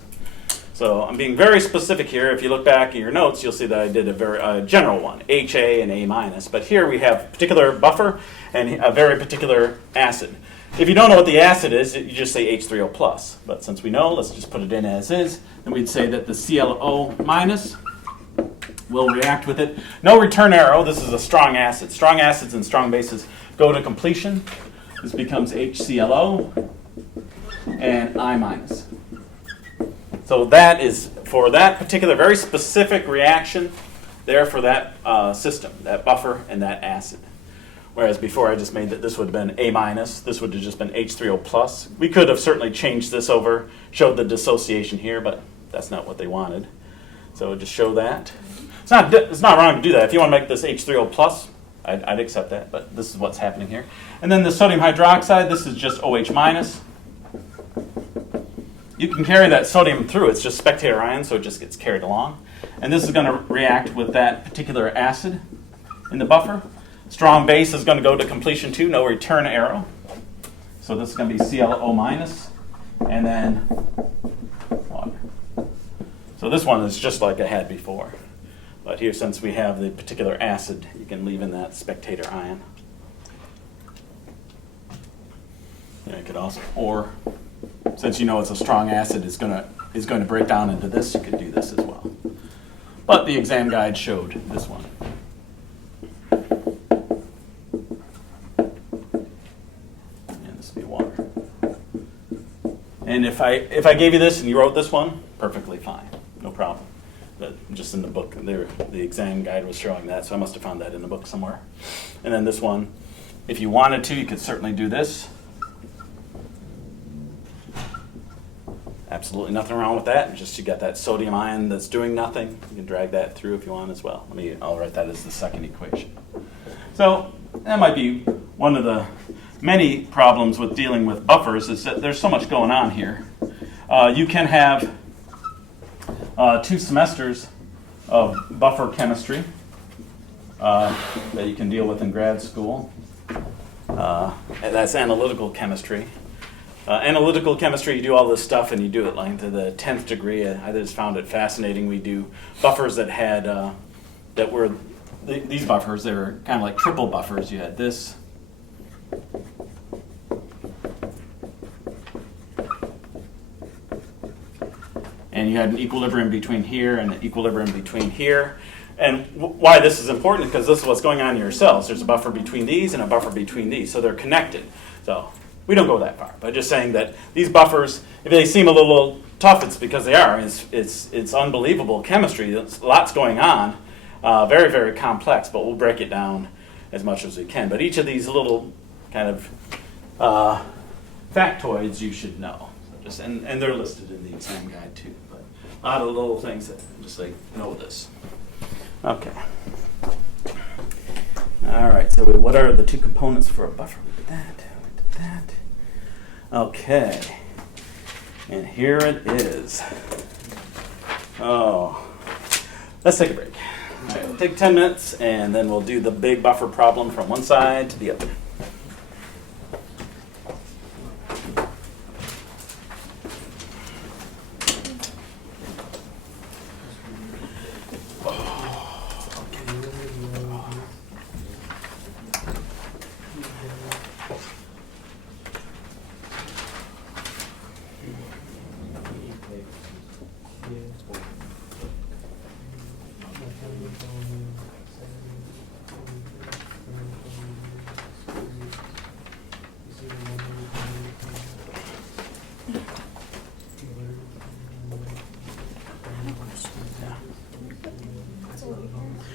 So I'm being very specific here. If you look back in your notes, you'll see that I did a very general one, HA and A-. But here we have a particular buffer and a very particular acid. If you don't know what the acid is, you just say H3O+. But since we know, let's just put it in as is. Then we'd say that the ClO- will react with it. No return arrow. This is a strong acid. Strong acids and strong bases go to completion. This becomes HClO and I-. So that is for that particular very specific reaction there for that system, that buffer and that acid. Whereas before I just made that this would have been A-, this would have just been H3O+. We could have certainly changed this over, showed the dissociation here, but that's not what they wanted. So just show that. It's not wrong to do that. If you want to make this H3O+, I'd accept that, but this is what's happening here. And then the sodium hydroxide, this is just OH-. You can carry that sodium through. It's just spectator ion, so it just gets carried along. And this is going to react with that particular acid in the buffer. Strong base is going to go to completion too, no return arrow. So this is going to be ClO-, and then water. So this one is just like I had before. But here, since we have the particular acid, you can leave in that spectator ion. You could also, or since you know it's a strong acid, is going to break down into this, you could do this as well. But the exam guide showed this one. And this would be water. And if I gave you this and you wrote this one, perfectly fine, no problem. But just in the book, the exam guide was showing that, so I must have found that in the book somewhere. And then this one, if you wanted to, you could certainly do this. Absolutely nothing wrong with that. Just you got that sodium ion that's doing nothing. You can drag that through if you want as well. I'll write that as the second equation. So that might be one of the many problems with dealing with buffers, is that there's so much going on here. You can have 2 semesters of buffer chemistry. that you can deal with in grad school. And that's analytical chemistry. Analytical chemistry, you do all this stuff and you do it like to the 10th degree. I just found it fascinating. We do buffers that had, that were, these buffers, they were kind of like triple buffers. You had this. And you had an equilibrium between here and an equilibrium between here. And why this is important is because this is what's going on in your cells. There's a buffer between these and a buffer between these, so they're connected. So we don't go that far, but just saying that these buffers, if they seem a little tough, it's because they are. It's unbelievable chemistry. There's lots going on, very, very complex, but we'll break it down as much as we can. But each of these little kind of factoids you should know. So and they're listed in the exam guide too. But a lot of little things that just like know this. Okay. All right, so what are the two components for a buffer? We did that, we did that. Okay. And here it is. Oh, let's take a break. All right, we'll take 10 minutes, and then we'll do the big buffer problem from one side to the other.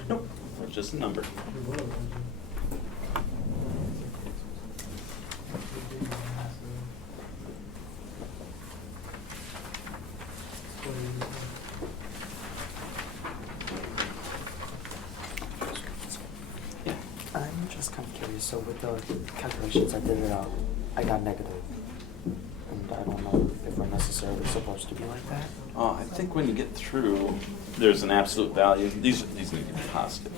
Nope, it's just a number. I'm just kind of curious. So with the calculations I did it out, I got negative. And I don't know if we're necessarily supposed to be like that. I think when you get through, there's an absolute value. These need to be positive.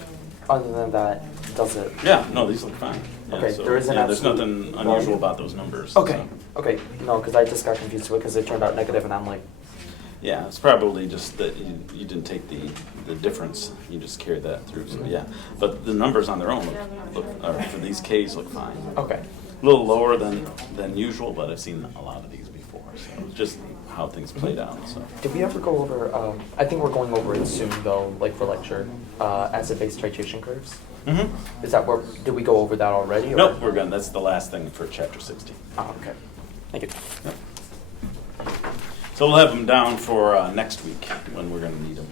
Other than that, does it? Yeah, no, these look fine. Yeah, Okay, so, there is an yeah, there's absolute nothing value? unusual about those numbers. Okay. So. Okay. No, because I just got confused because it turned out negative, and I'm like, Yeah, it's probably just that you didn't take the difference. You just carried that through. So yeah, but the numbers on their own for these Ks look fine. okay. A little lower than usual, but I've seen a lot of these before. So it's just how things played out. So Did we ever go over? I think we're going over it soon, though, like for lecture. Acid-base titration curves. mm-hmm. Is that where? Did we go over that already? Or? Nope, we're good. That's the last thing for chapter 16. Oh, okay. Thank you. Yep. So we'll have them down for next week when we're going to need them.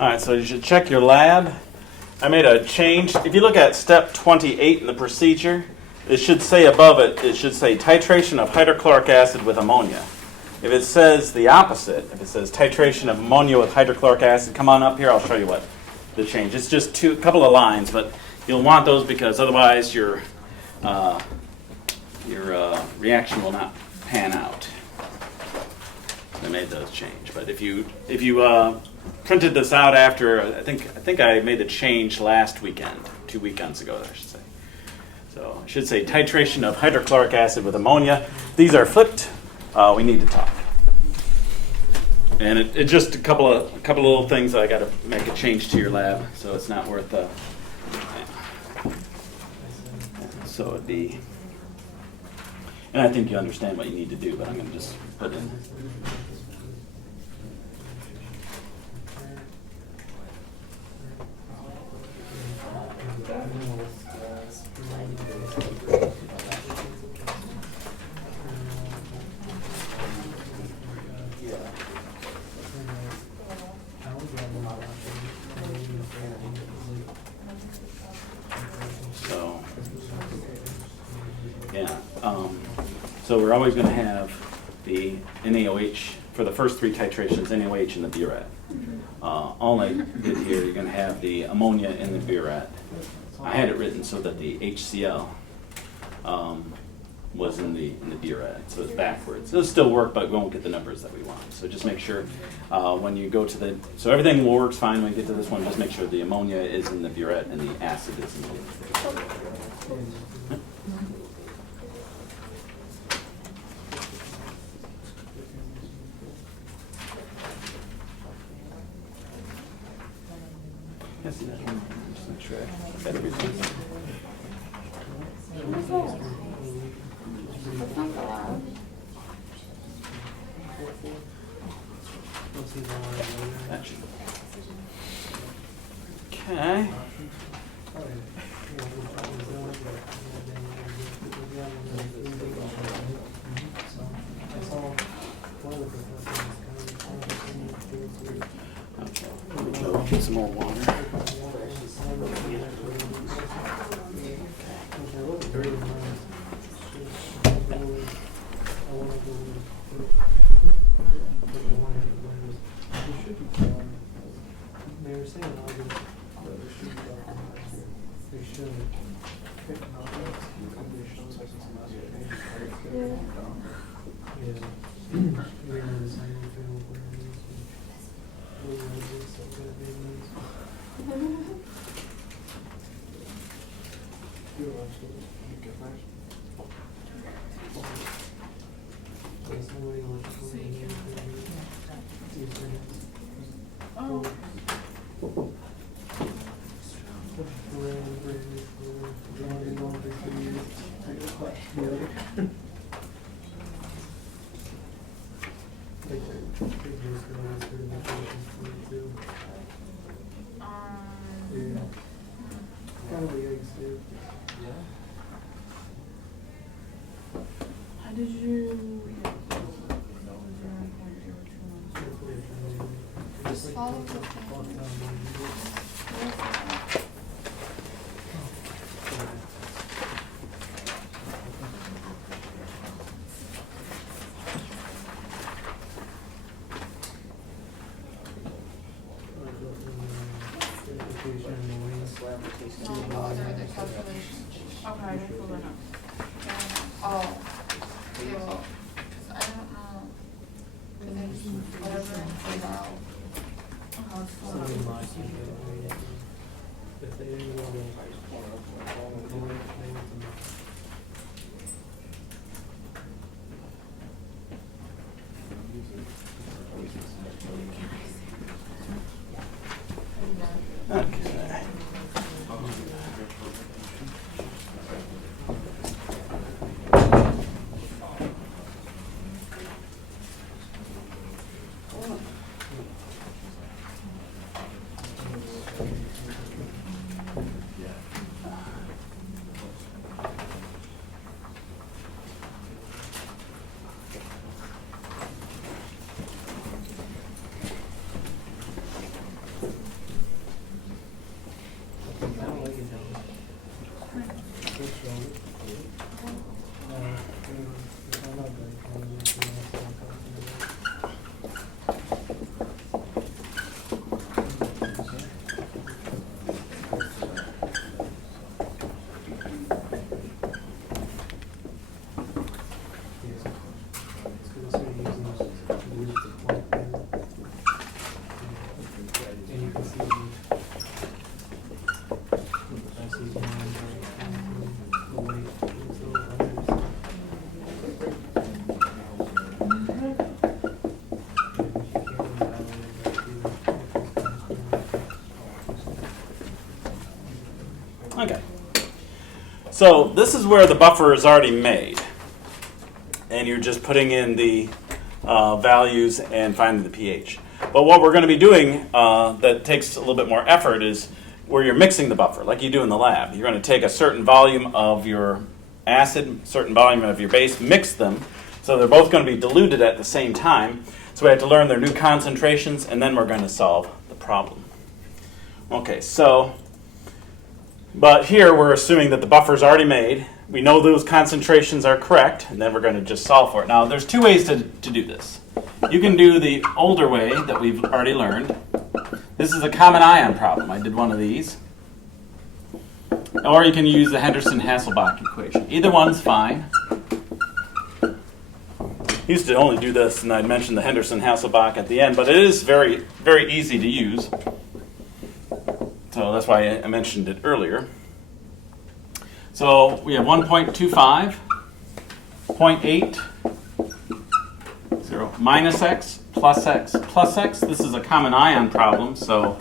All right, so you should check your lab. I made a change. If you look at step 28 in the procedure, it should say above it, it should say titration of hydrochloric acid with ammonia. If it says the opposite, if it says titration of ammonia with hydrochloric acid, come on up here, I'll show you what the change. It's just a couple of lines, but you'll want those because otherwise your reaction will not pan out. I made those change, but if you printed this out after, I think I made the change last weekend, 2 weekends ago, I should say. So I should say titration of hydrochloric acid with ammonia. These are flipped. We need to talk. And it just a couple of little things that I got to make a change to your lab, so it's not worth. So it'd be. And I think you understand what you need to do, but I'm going to just put in. So we're always going to have the NaOH for the first 3 titrations, NaOH in the BRAT. All I did here, you're going to have the ammonia in the BRAT. I had it written so that the HCl was in the BRAT, so it's backwards. It'll still work, but we won't get the numbers that we want. So just make sure when you go to so everything works fine when you get to this one, just make sure the ammonia is in the BRAT and the acid is in the Yes, just make sure I got everything. Okay. Get some more water. They were saying they should. How did you just follow the okay, I didn't pull it up. Oh, yeah, well, 'cause I don't know. Cause I just, whatever it says out. How it's going. If they didn't want Okay. Okay. So this is where the buffer is already made. And you're just putting in the values and finding the pH. But what we're going to be doing that takes a little bit more effort is where you're mixing the buffer, like you do in the lab. You're going to take a certain volume of your acid, certain volume of your base, mix them, so they're both going to be diluted at the same time. So we have to learn their new concentrations, and then we're going to solve the problem. Okay, so, but here we're assuming that the buffer's already made. We know those concentrations are correct, and then we're going to just solve for it. Now, there's two ways to do this. You can do the older way that we've already learned. This is a common ion problem. I did one of these. Or you can use the Henderson-Hasselbalch equation. Either one's fine. I used to only do this, and I'd mention the Henderson-Hasselbalch at the end, but it is very, very easy to use. So that's why I mentioned it earlier. So we have 1.25, 0.8, 0, minus x, plus x, plus x. This is a common ion problem, so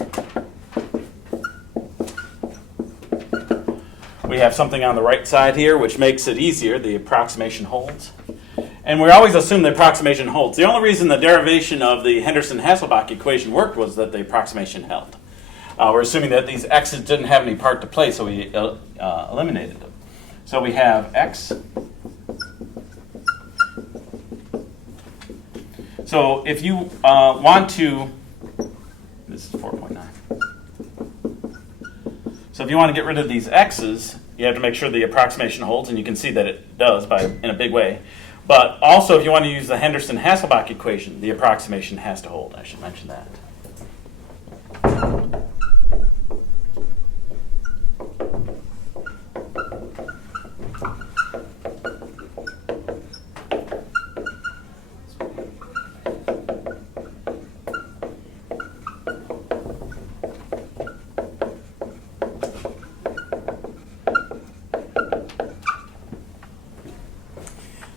we have something on the right side here, which makes it easier. The approximation holds. And we always assume the approximation holds. The only reason the derivation of the Henderson-Hasselbalch equation worked was that the approximation held. We're assuming that these x's didn't have any part to play, so we eliminated them. So we have x. So if you want to, this is 4.9. So if you want to get rid of these x's, you have to make sure the approximation holds, and you can see that it does in a big way. But also, if you want to use the Henderson-Hasselbalch equation, the approximation has to hold. I should mention that.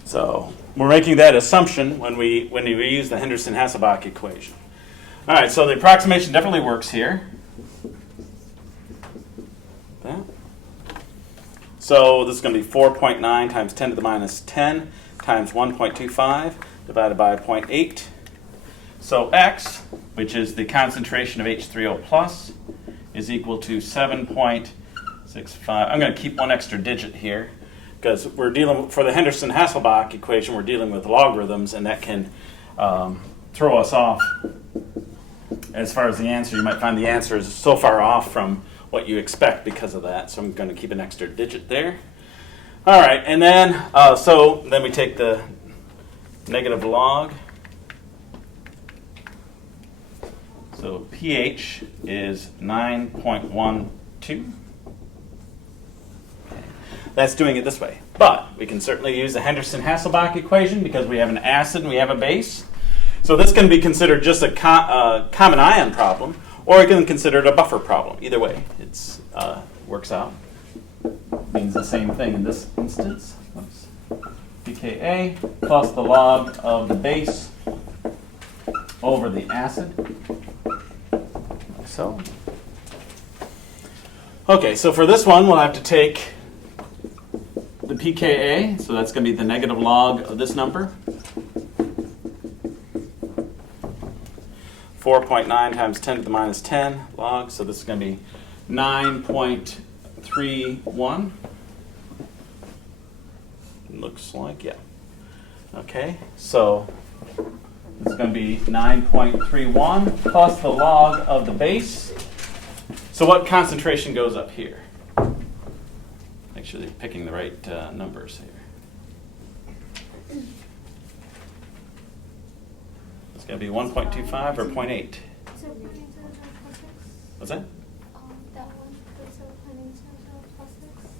So we're making that assumption when we use the Henderson-Hasselbalch equation. All right, so the approximation definitely works here. So this is going to be 4.9 times 10 to the minus 10 times 1.25 divided by 0.8. So x, which is the concentration of H3O plus, is equal to 7.65. I'm going to keep one extra digit here, because we're dealing, for the Henderson-Hasselbalch equation, we're dealing with logarithms, and that can throw us off. As far as the answer, you might find the answer is so far off from what you expect because of that, so I'm going to keep an extra digit there. All right, and then, so then we take the negative log. So pH is 9.12. That's doing it this way. But we can certainly use the Henderson-Hasselbalch equation because we have an acid and we have a base. So this can be considered just a common ion problem, or we can consider it a buffer problem. Either way, it works out. Means the same thing in this instance. Oops. pKa plus the log of the base over the acid. Like so. Okay, so for this one, we'll have to take the pKa, so that's going to be the negative log of this number. 4.9 times 10 to the minus 10 log, so this is going to be 9.31. Looks like, yeah. Okay, so it's going to be 9.31 plus the log of the base. So what concentration goes up here? Make sure that you're picking the right numbers here. It's going to be 1.25 or 0.8. 0.8 What's that? that one, the 0.8 plus 6.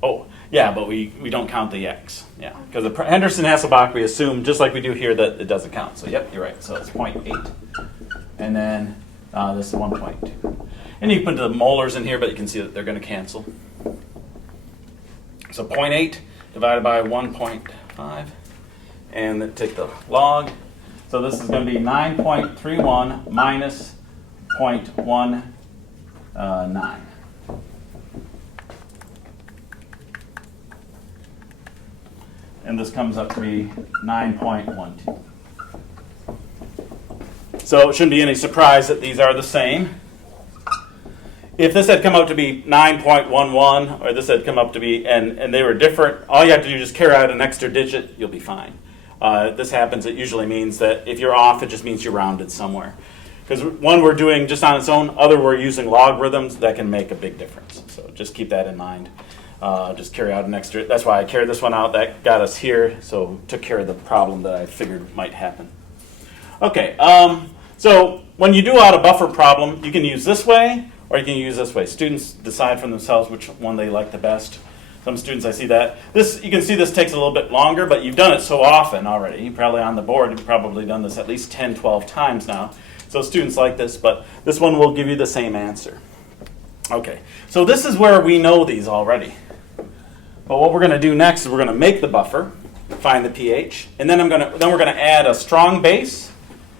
Oh, yeah, but we don't count the x. Yeah, because the Henderson-Hasselbalch, we assume, just like we do here, that it doesn't count. So, yep, you're right. So it's 0.8. And then this is 1.2. And you can put the molars in here, but you can see that they're going to cancel. So 0.8 divided by 1.5. And then take the log. So this is going to be 9.31 minus 0.19. And this comes up to be 9.12. So it shouldn't be any surprise that these are the same. If this had come out to be 9.11, or this had come up to be, and they were different, all you have to do is just carry out an extra digit, you'll be fine. This happens, it usually means that if you're off, it just means you're rounded somewhere. Because one we're doing just on its own, other we're using logarithms, that can make a big difference. So just keep that in mind. Just carry out an extra, that's why I carried this one out, that got us here, so took care of the problem that I figured might happen. Okay, so when you do out a buffer problem, you can use this way, or you can use this way. Students decide for themselves which one they like the best. Some students, I see that. This, you can see this takes a little bit longer, but you've done it so often already. You're probably on the board, you've probably done this at least 10, 12 times now. So students like this, but this one will give you the same answer. Okay, so this is where we know these already. But what we're going to do next is we're going to make the buffer, find the pH, and then we're going to add a strong base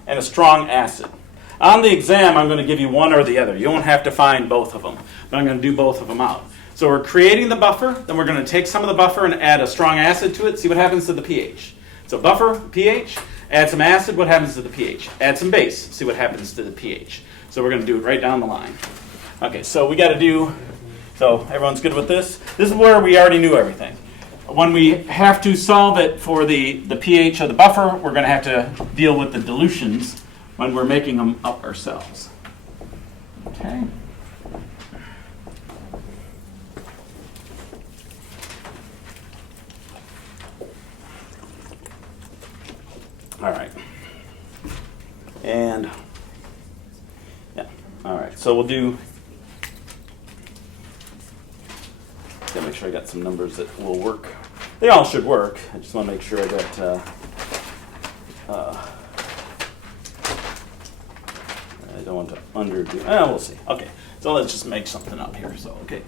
and a strong acid. On the exam, I'm going to give you one or the other. You won't have to find both of them, but I'm going to do both of them out. So we're creating the buffer, then we're going to take some of the buffer and add a strong acid to it, see what happens to the pH. So buffer, pH, add some acid, what happens to the pH? Add some base, see what happens to the pH. So we're going to do it right down the line. Okay, so we got to do, so everyone's good with this? This is where we already knew everything. When we have to solve it for the pH of the buffer, we're going to have to deal with the dilutions when we're making them up ourselves. Okay. All right. And, yeah, all right. So we'll do, gotta make sure I got some numbers that will work. They all should work. I just want to make sure I got, I don't want to underdo, we'll see. Okay, so let's just make something up here. So, okay.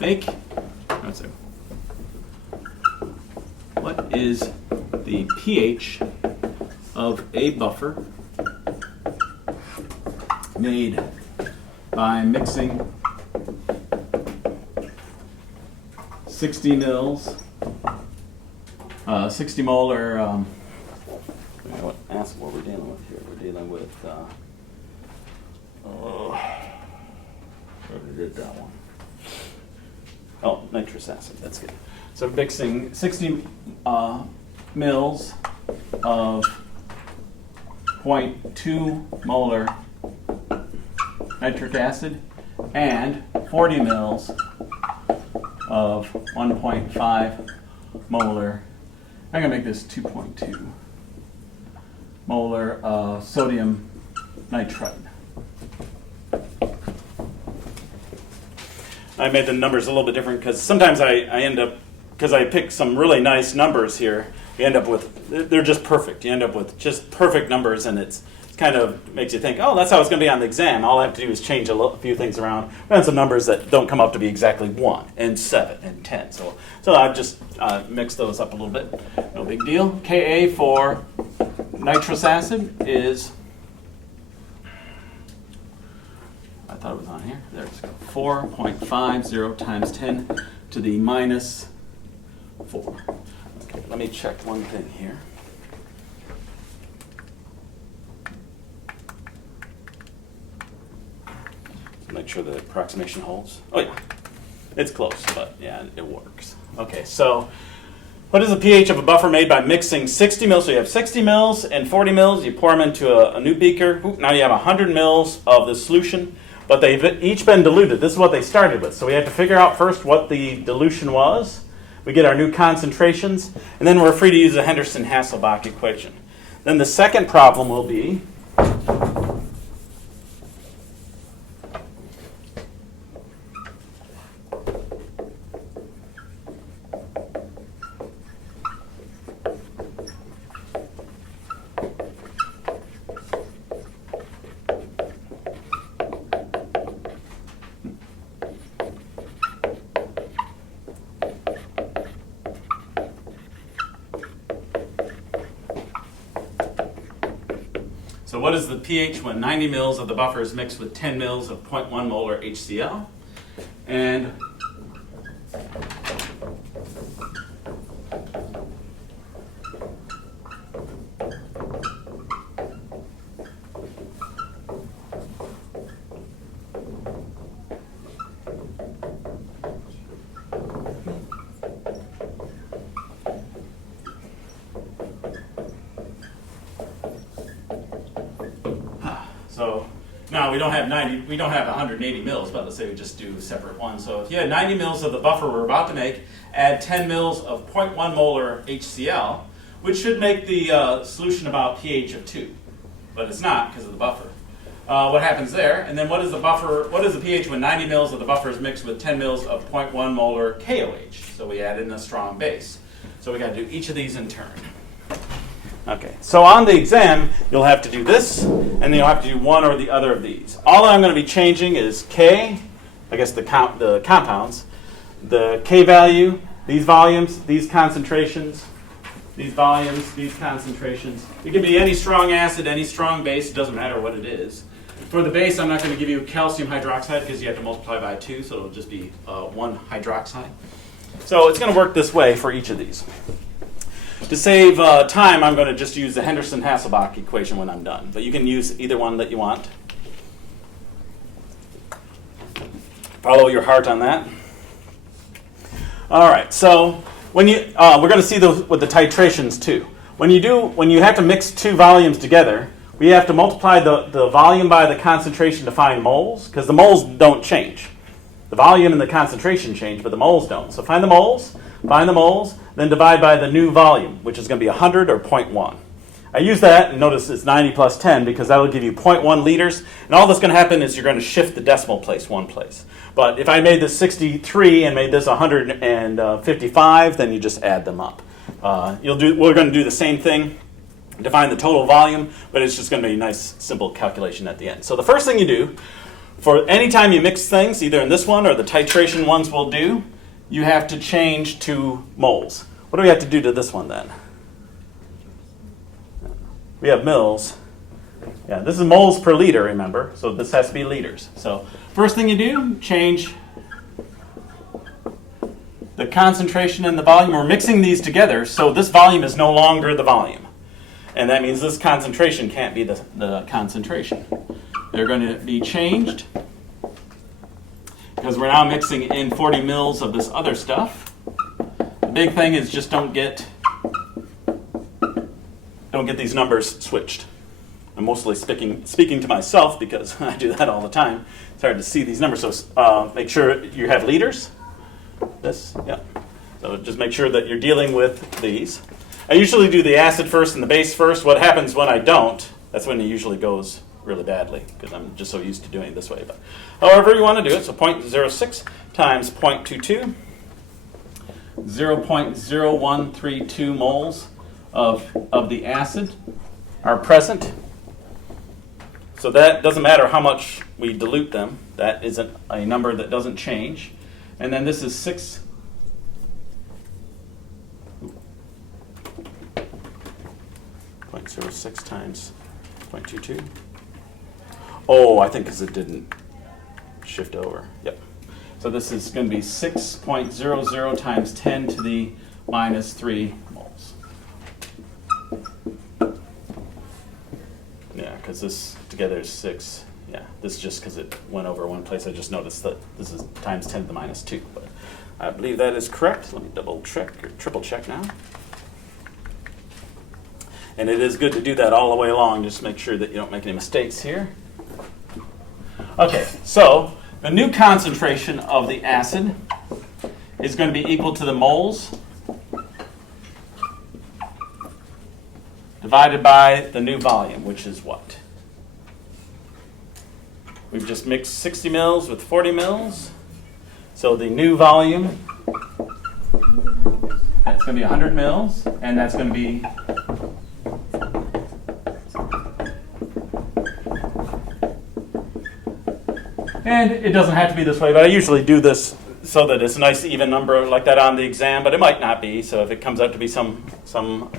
Make, let's see. What is the pH of a buffer made by mixing 60 mils, 60 molar, ask what we're dealing with here. We're dealing with, where did that one? Oh, nitrous acid, that's good. So mixing 60 mils of 0.2 molar nitric acid and 40 mils of 1.5 molar, I'm going to make this 2.2 molar sodium nitrite. I made the numbers a little bit different because sometimes I end up, because I pick some really nice numbers here, you end up with, they're just perfect. You end up with just perfect numbers, and it's kind of makes you think, oh, that's how it's going to be on the exam. All I have to do is change a few things around. We have some numbers that don't come up to be exactly 1 and 7 and 10. So I've just mixed those up a little bit. No big deal. Ka for nitrous acid is, I thought it was on here. There it's 4.50 times 10 to the minus 4. Okay, let me check one thing here. Make sure the approximation holds. Oh yeah, it's close, but yeah, it works. Okay, so what is the pH of a buffer made by mixing 60 mils? So you have 60 mils and 40 mils. You pour them into a new beaker. Now you have 100 mils of the solution. but they've each been diluted. This is what they started with. So we have to figure out first what the dilution was. We get our new concentrations, and then we're free to use the Henderson-Hasselbalch equation. Then the second problem will be so what is the pH when 90 mils of the buffer is mixed with 10 mils of 0.1 molar HCl? And so now we don't have 180 mils, but let's say we just do a separate one. So if you had 90 mils of the buffer we're about to make, add 10 mils of 0.1 molar HCl, which should make the solution about pH of 2, but it's not because of the buffer. What happens there? And then what is the buffer? What is the pH when 90 mils of the buffer is mixed with 10 mils of 0.1 molar KOH? So we add in a strong base. So we got to do each of these in turn. Okay, so on the exam, you'll have to do this, and then you'll have to do one or the other of these. All I'm going to be changing is K, I guess the compounds, the K value, these volumes, these concentrations, these volumes, these concentrations. It can be any strong acid, any strong base, it doesn't matter what it is. For the base, I'm not going to give you calcium hydroxide because you have to multiply by 2, so it'll just be 1 hydroxide. So it's going to work this way for each of these. To save time, I'm going to just use the Henderson-Hasselbalch equation when I'm done. But you can use either one that you want. Follow your heart on that. All right, so when you we're going to see those with the titrations too. When you have to mix two volumes together, we have to multiply the volume by the concentration to find moles, because the moles don't change. The volume and the concentration change, but the moles don't. So find the moles, then divide by the new volume, which is going to be 100 or 0.1. I use that, and notice it's 90 plus 10, because that will give you 0.1 liters. And all that's going to happen is you're going to shift the decimal place one place. But if I made this 63 and made this 155, then you just add them up. We're going to do the same thing to find the total volume, but it's just going to be a nice, simple calculation at the end. So the first thing you do, for any time you mix things, either in this one or the titration ones will do, you have to change to moles. What do we have to do to this one then? We have mils. Yeah, this is moles per liter, remember? So this has to be liters. So first thing you do, change the concentration and the volume. We're mixing these together, so this volume is no longer the volume. And that means this concentration can't be the concentration. They're going to be changed because we're now mixing in 40 mils of this other stuff. The big thing is just don't get these numbers switched. I'm mostly speaking to myself because I do that all the time. It's hard to see these numbers, so make sure you have liters. Yeah. So just make sure that you're dealing with these. I usually do the acid first and the base first. What happens when I don't, that's when it usually goes really badly, because I'm just so used to doing it this way. But however you want to do it, so 0.06 times 0.22, 0.0132 moles of the acid are present. So that doesn't matter how much we dilute them. That is a number that doesn't change. And then this is 0.06 times 0.22. Oh, I think because it didn't shift over. Yep. So this is going to be 6.00 times 10 to the minus 3 moles. Yeah, because this together is 6. Yeah, this is just because it went over one place. I just noticed that this is times 10 to the minus 2. But I believe that is correct. Let me double check or triple check now. And it is good to do that all the way along. Just make sure that you don't make any mistakes here. Okay, so the new concentration of the acid is going to be equal to the moles divided by the new volume, which is what? We've just mixed 60 mils with 40 mils. So the new volume, that's going to be 100 mils, and that's going to be and it doesn't have to be this way, but I usually do this so that it's a nice even number like that on the exam, but it might not be. So if it comes out to be some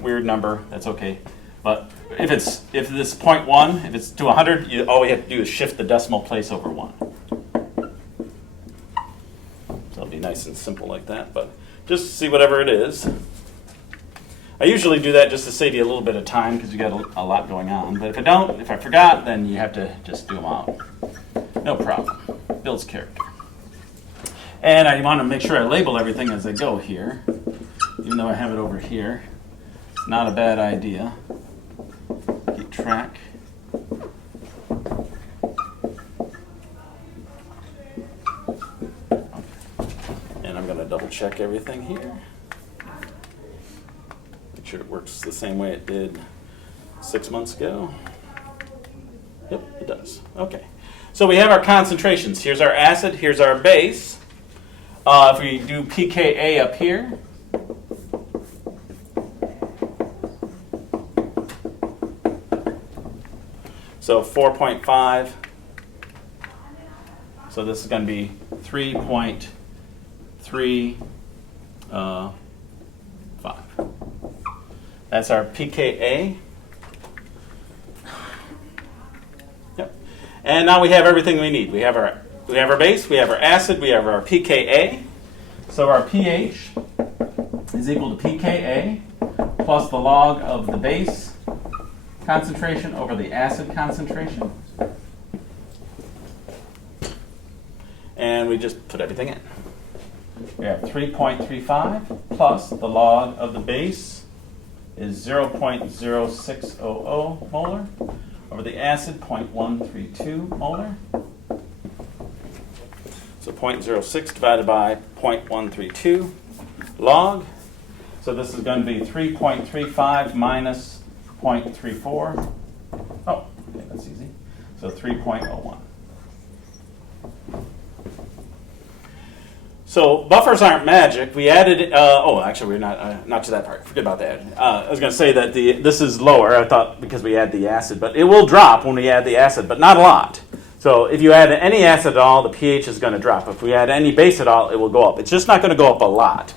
weird number, that's okay. But if this is 0.1, if it's to 100, all we have to do is shift the decimal place over 1. So it'll be nice and simple like that, but just see whatever it is. I usually do that just to save you a little bit of time because you got a lot going on. But if I forgot, then you have to just do them out. No problem. Builds character. And I want to make sure I label everything as I go here, even though I have it over here. It's not a bad idea. Keep track. Okay. And I'm going to double check everything here. Make sure it works the same way it did 6 months ago. Yep, it does. Okay. So we have our concentrations. Here's our acid. Here's our base. If we do pKa up here, so 4.5. So this is going to be 3.35. That's our pKa. Yep. And now we have everything we need. We have our base, we have our acid, we have our pKa. So our pH is equal to pKa plus the log of the base concentration over the acid concentration. And we just put everything in. We have 3.35 plus the log of the base is 0.0600 molar over the acid, 0.132 molar. So 0.06 divided by 0.132 log. So this is going to be 3.35 minus 0.34. Oh, okay, that's easy. So 3.01. So buffers aren't magic. We added. Actually, we're not to that part. Forget about that. I was going to say that this is lower. I thought because we add the acid, but it will drop when we add the acid, but not a lot. So if you add any acid at all, the pH is going to drop. If we add any base at all, it will go up. It's just not going to go up a lot.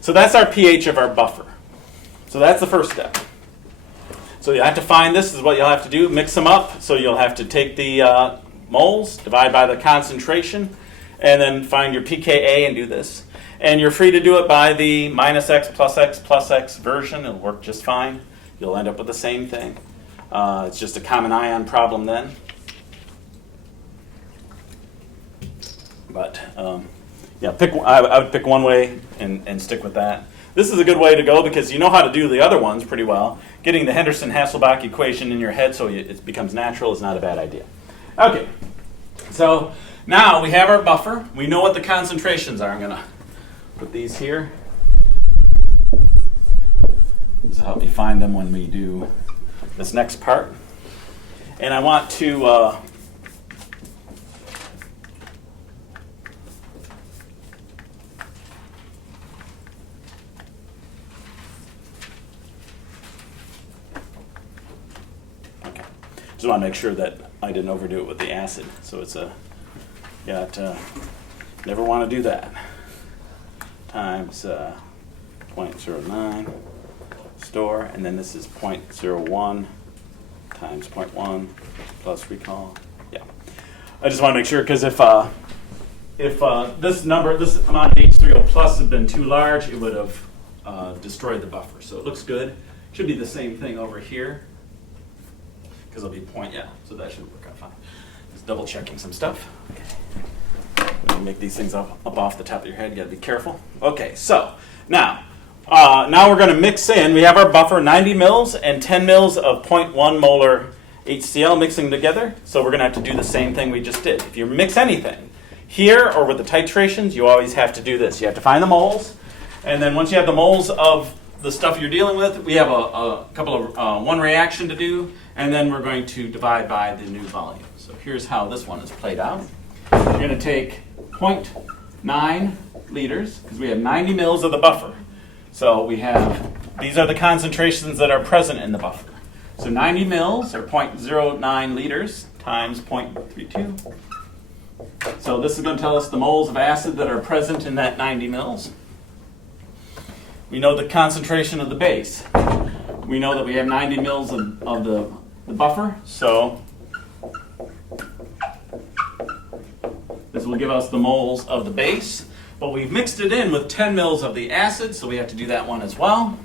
So that's our pH of our buffer. So that's the first step. So you have to find this. Is what you'll have to do. Mix them up. So you'll have to take the moles, divide by the concentration, and then find your pKa and do this. And you're free to do it by the minus x plus x plus x version. It'll work just fine. You'll end up with the same thing. It's just a common ion problem then. But yeah, I would pick one way and stick with that. This is a good way to go because you know how to do the other ones pretty well. Getting the Henderson-Hasselbalch equation in your head so it becomes natural is not a bad idea. Okay, so now we have our buffer. We know what the concentrations are. I'm going to put these here. This will help me find them when we do this next part. And I want to just want to make sure that I didn't overdo it with the acid. So it's never want to do that. Times 0.09 store, and then this is 0.01 times 0.1 plus recall. Yeah, I just want to make sure because if this amount of H3O plus had been too large, it would have destroyed the buffer. So it looks good. Should be the same thing over here. Because it'll be so that should work out fine. Just double checking some stuff. Okay. When you make these things up off the top of your head, you got to be careful. Okay, so now we're going to mix in. We have our buffer, 90 mils and 10 mils of 0.1 molar HCl mixing together. So we're going to have to do the same thing we just did. If you mix anything, here or with the titrations, you always have to do this. You have to find the moles, and then once you have the moles of the stuff you're dealing with, we have a couple of one reaction to do, and then we're going to divide by the new volume. So here's how this one is played out. We're going to take 0.9 liters, because we have 90 mils of the buffer. So we have, these are the concentrations that are present in the buffer. So 90 mils, or 0.09 liters, times 0.32. So this is going to tell us the moles of acid that are present in that 90 mils. We know the concentration of the base. We know that we have 90 mils of the buffer, so this will give us the moles of the base. But we've mixed it in with 10 mils of the acid, so we have to do that one as well.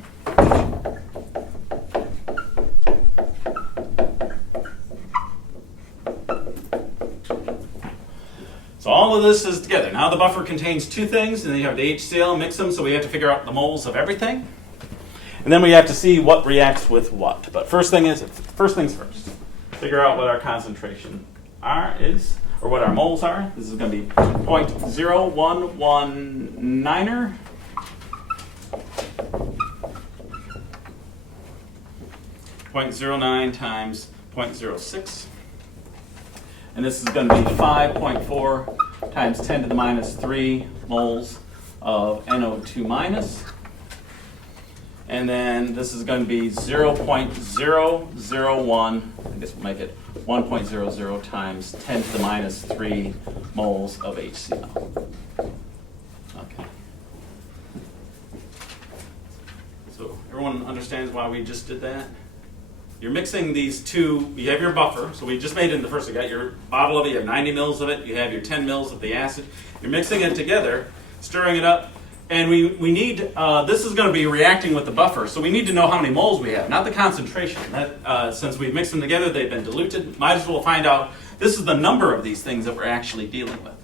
So all of this is together. Now the buffer contains two things, and then you have the HCl, mix them, so we have to figure out the moles of everything. And then we have to see what reacts with what. But first things first. Figure out what our concentration is, or what our moles are. This is going to be 0.0119er. 0.09 times 0.06. And this is going to be 5.4 times 10 to the minus 3 moles of NO2 minus. And then this is going to be 0.001, I guess we'll make it 1.00 times 10 to the minus 3 moles of HCl. Okay. So everyone understands why we just did that? You're mixing these two, you have your buffer, so we just made it in the first, you got your bottle of it, you have 90 mils of it, you have your 10 mils of the acid. You're mixing it together, stirring it up, and we need, this is going to be reacting with the buffer, so we need to know how many moles we have, not the concentration. That, since we've mixed them together, they've been diluted, might as well find out, this is the number of these things that we're actually dealing with.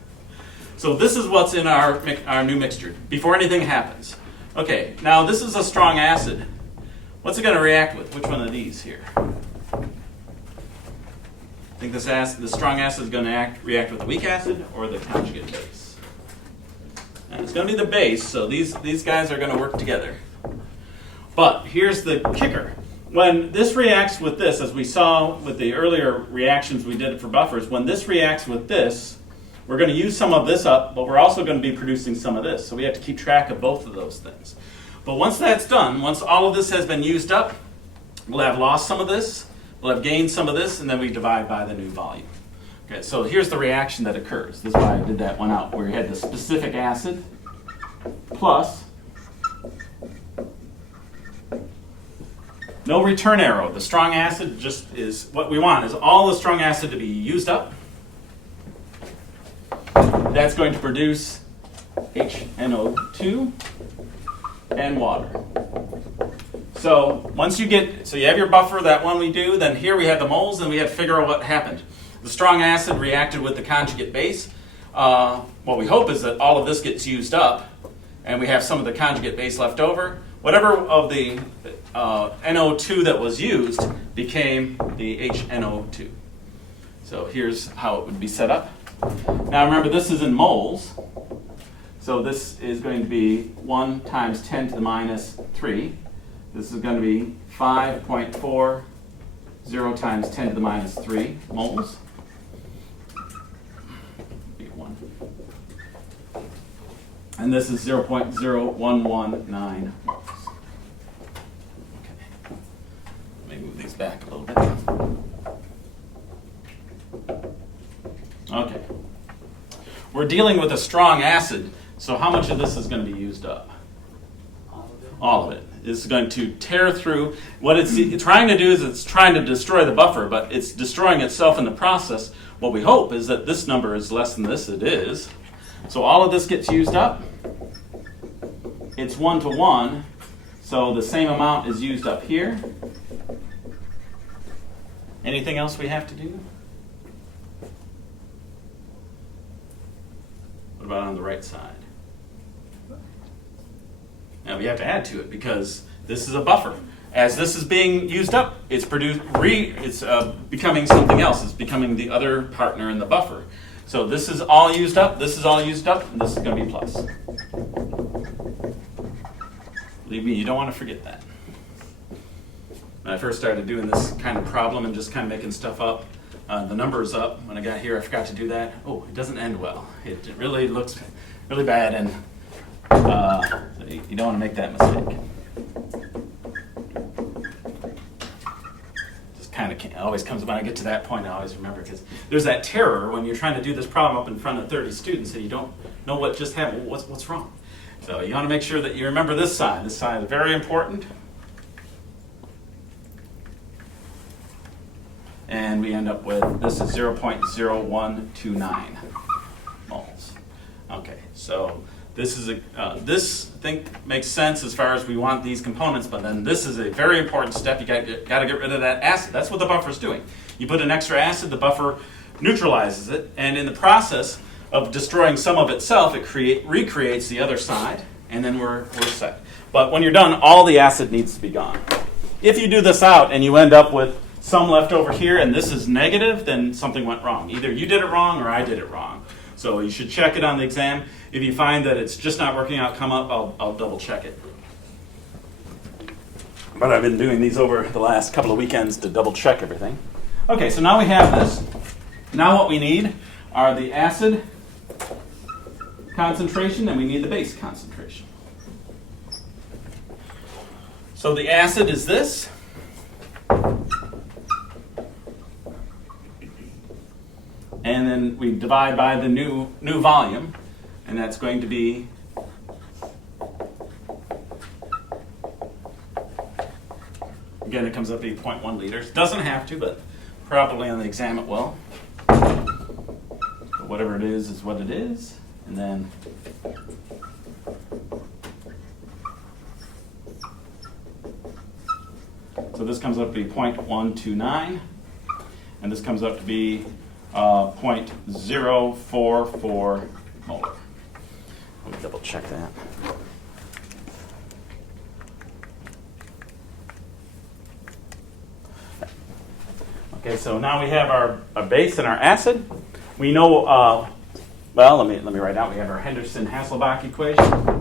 So this is what's in our new mixture, before anything happens. Okay, now this is a strong acid. What's it going to react with? Which one of these here? I think this strong acid is going to react with the weak acid or the conjugate base. And it's going to be the base, so these guys are going to work together. But here's the kicker. When this reacts with this, as we saw with the earlier reactions we did for buffers, when this reacts with this, we're going to use some of this up, but we're also going to be producing some of this. So we have to keep track of both of those things. But once that's done, once all of this has been used up, we'll have lost some of this, we'll have gained some of this, and then we divide by the new volume. Okay, so here's the reaction that occurs. This is why I did that one out, where you had the specific acid plus no return arrow. The strong acid just is what we want, is all the strong acid to be used up. That's going to produce HNO2 and water. So once you have your buffer, that one we do, then here we have the moles, and we have to figure out what happened. The strong acid reacted with the conjugate base. What we hope is that all of this gets used up, and we have some of the conjugate base left over. Whatever of the NO2 that was used became the HNO2. So here's how it would be set up. Now remember, this is in moles. So this is going to be 1 times 10 to the minus 3. This is going to be 5.40 times 10 to the minus 3 moles. And this is 0.0119 moles. Okay. Let me move these back a little bit. Okay. We're dealing with a strong acid. So how much of this is going to be used up? All of it. It's going to tear through. What it's trying to do is it's trying to destroy the buffer, but it's destroying itself in the process. What we hope is that this number is less than this. It is. So all of this gets used up. It's 1-to-1. So the same amount is used up here. Anything else we have to do? What about on the right side? Now we have to add to it because this is a buffer. As this is being used up, it's becoming something else. It's becoming the other partner in the buffer. So this is all used up, this is all used up, and this is going to be plus. Believe me, you don't want to forget that. When I first started doing this kind of problem and just kind of making stuff up, the numbers up. When I got here, I forgot to do that. Oh, it doesn't end well. It really looks really bad, and you don't want to make that mistake. Just kind of always comes when I get to that point. I always remember, because there's that terror when you're trying to do this problem up in front of 30 students and you don't know what just happened. What's wrong? So you want to make sure that you remember this side. This side is very important. And we end up with, this is 0.0129 moles. Okay, so this is this I think makes sense as far as we want these components, but then this is a very important step. You got to get rid of that acid. That's what the buffer is doing. You put an extra acid, the buffer neutralizes it, and in the process of destroying some of itself, it recreates the other side, and then we're set. But when you're done, all the acid needs to be gone. If you do this out and you end up with some left over here and this is negative, then something went wrong. Either you did it wrong or I did it wrong. So you should check it on the exam. If you find that it's just not working out, come up, I'll double check it. But I've been doing these over the last couple of weekends to double check everything. Okay, so now we have this. Now what we need are the acid concentration and we need the base concentration. So the acid is this. And then we divide by the new volume, and that's going to be again, it comes up to be 0.1 liters. Doesn't have to, but probably on the exam it will. But whatever it is what it is. And then so this comes up to be 0.129, and this comes up to be 0.044 molar. Let me double check that. Okay, so now we have our base and our acid. We know, well, let me write out. We have our Henderson-Hasselbalch equation.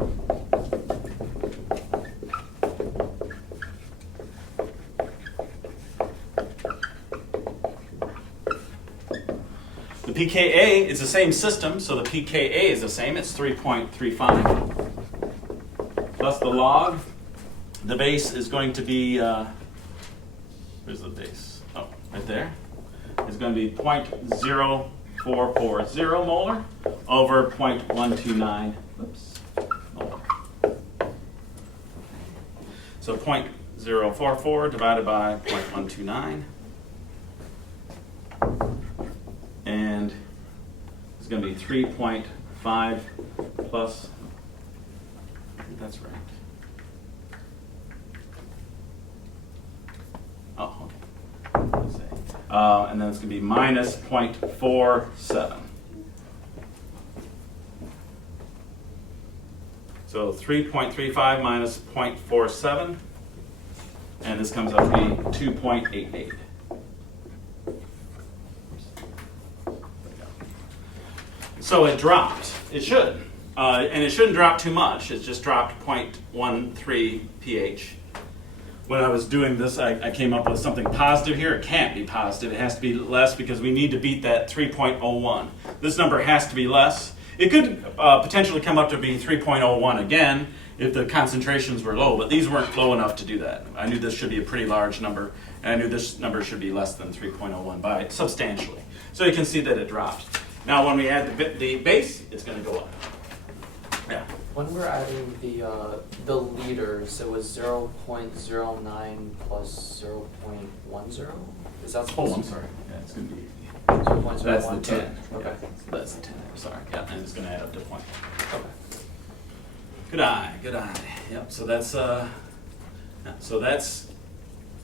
The pKa is the same system, so the pKa is the same. It's 3.35 plus the log. The base is going to be, where's the base? Oh, right there. It's going to be 0.0440 molar over 0.129 molar. So 0.044 divided by 0.129. And it's going to be 3.5 plus, I think that's right. Oh, okay. Let's see. And then it's going to be minus 0.47. So 3.35 minus 0.47, and this comes up to be 2.88. So it dropped. It should. And it shouldn't drop too much. It just dropped 0.13 pH. When I was doing this, I came up with something positive here. It can't be positive. It has to be less because we need to beat that 3.01. This number has to be less. It could potentially come up to be 3.01 again if the concentrations were low, but these weren't low enough to do that. I knew this should be a pretty large number, and I knew this number should be less than 3.01 by substantially. So you can see that it dropped. Now, when we add the base, it's going to go up. Yeah. When we're adding the liters, it was 0.09 plus 0.10. Is that supposed Oh, I'm to sorry. Yeah, it's going to be. 0.01? That's the 10. Okay. Yeah, so that's the 10. Sorry. Yeah, and it's going to add up to 0.1. Okay. Good eye. Good eye. Yep. So that's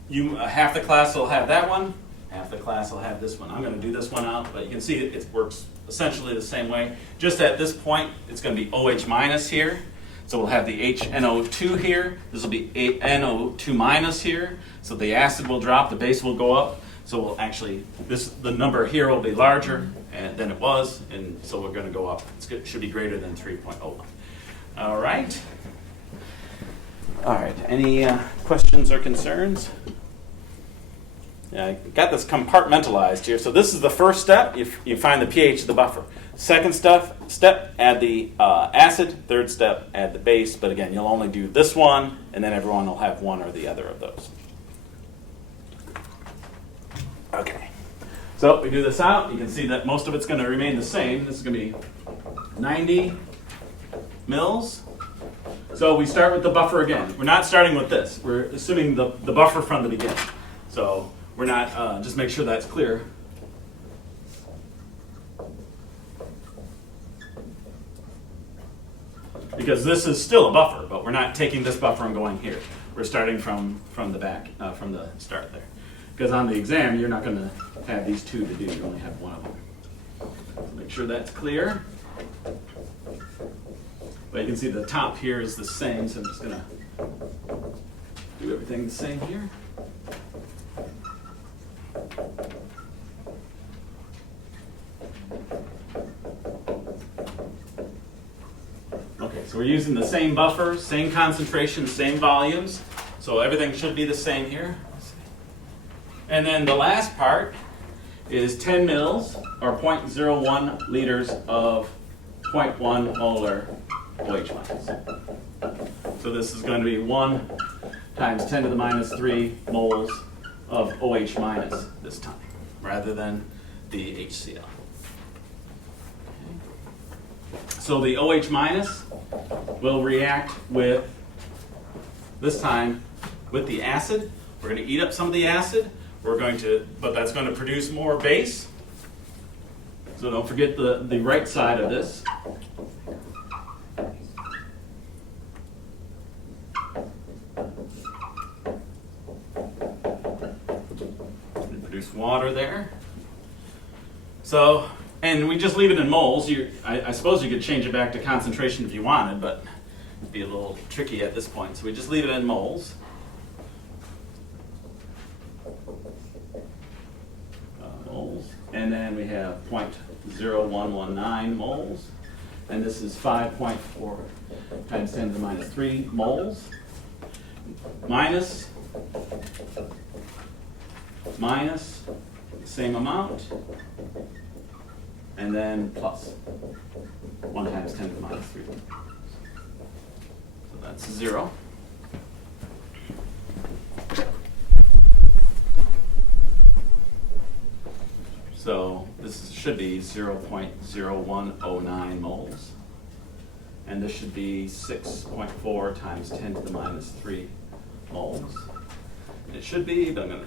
you. Half the class will have that one. Half the class will have this one. I'm going to do this one out, but you can see it works essentially the same way. Just at this point, it's going to be OH minus here. So we'll have the HNO2 here. This will be NO2 minus here. So the acid will drop, the base will go up. So we'll actually, the number here will be larger than it was, and so we're going to go up. It should be greater than 3.01. All right. All right. Any questions or concerns? Yeah, I got this compartmentalized here. So this is the first step. You find the pH of the buffer. Second step, add the acid. Third step, add the base. But again, you'll only do this one, and then everyone will have one or the other of those. Okay. So we do this out. You can see that most of it's going to remain the same. This is going to be 90 mils. So we start with the buffer again. We're not starting with this. We're assuming the buffer from the beginning. So we're not, just make sure that's clear. Because this is still a buffer, but we're not taking this buffer and going here. We're starting from the back, from the start there. Because on the exam, you're not going to have these two to do. You only have one of them. So make sure that's clear. But you can see the top here is the same, so I'm just going to do everything the same here. Okay, so we're using the same buffer, same concentration, same volumes. So everything should be the same here. And then the last part is 10 mils, or 0.01 liters of 0.1 molar OH minus. So this is going to be 1 times 10 to the minus 3 moles of OH minus this time, rather than the HCl. Okay. So the OH minus will react with, this time, with the acid. We're going to eat up some of the acid. But that's going to produce more base. So don't forget the right side of this. Produce water there. So, and we just leave it in moles. I suppose you could change it back to concentration if you wanted, but it'd be a little tricky at this point. So we just leave it in moles. And then we have 0.0119 moles. And this is 5.4 times 10 to the minus 3 moles. Minus, the same amount. And then plus 1 times 10 to the minus 3. So that's 0. So this should be 0.0109 moles. And this should be 6.4 times 10 to the minus 3 moles. And it should be, but I'm going to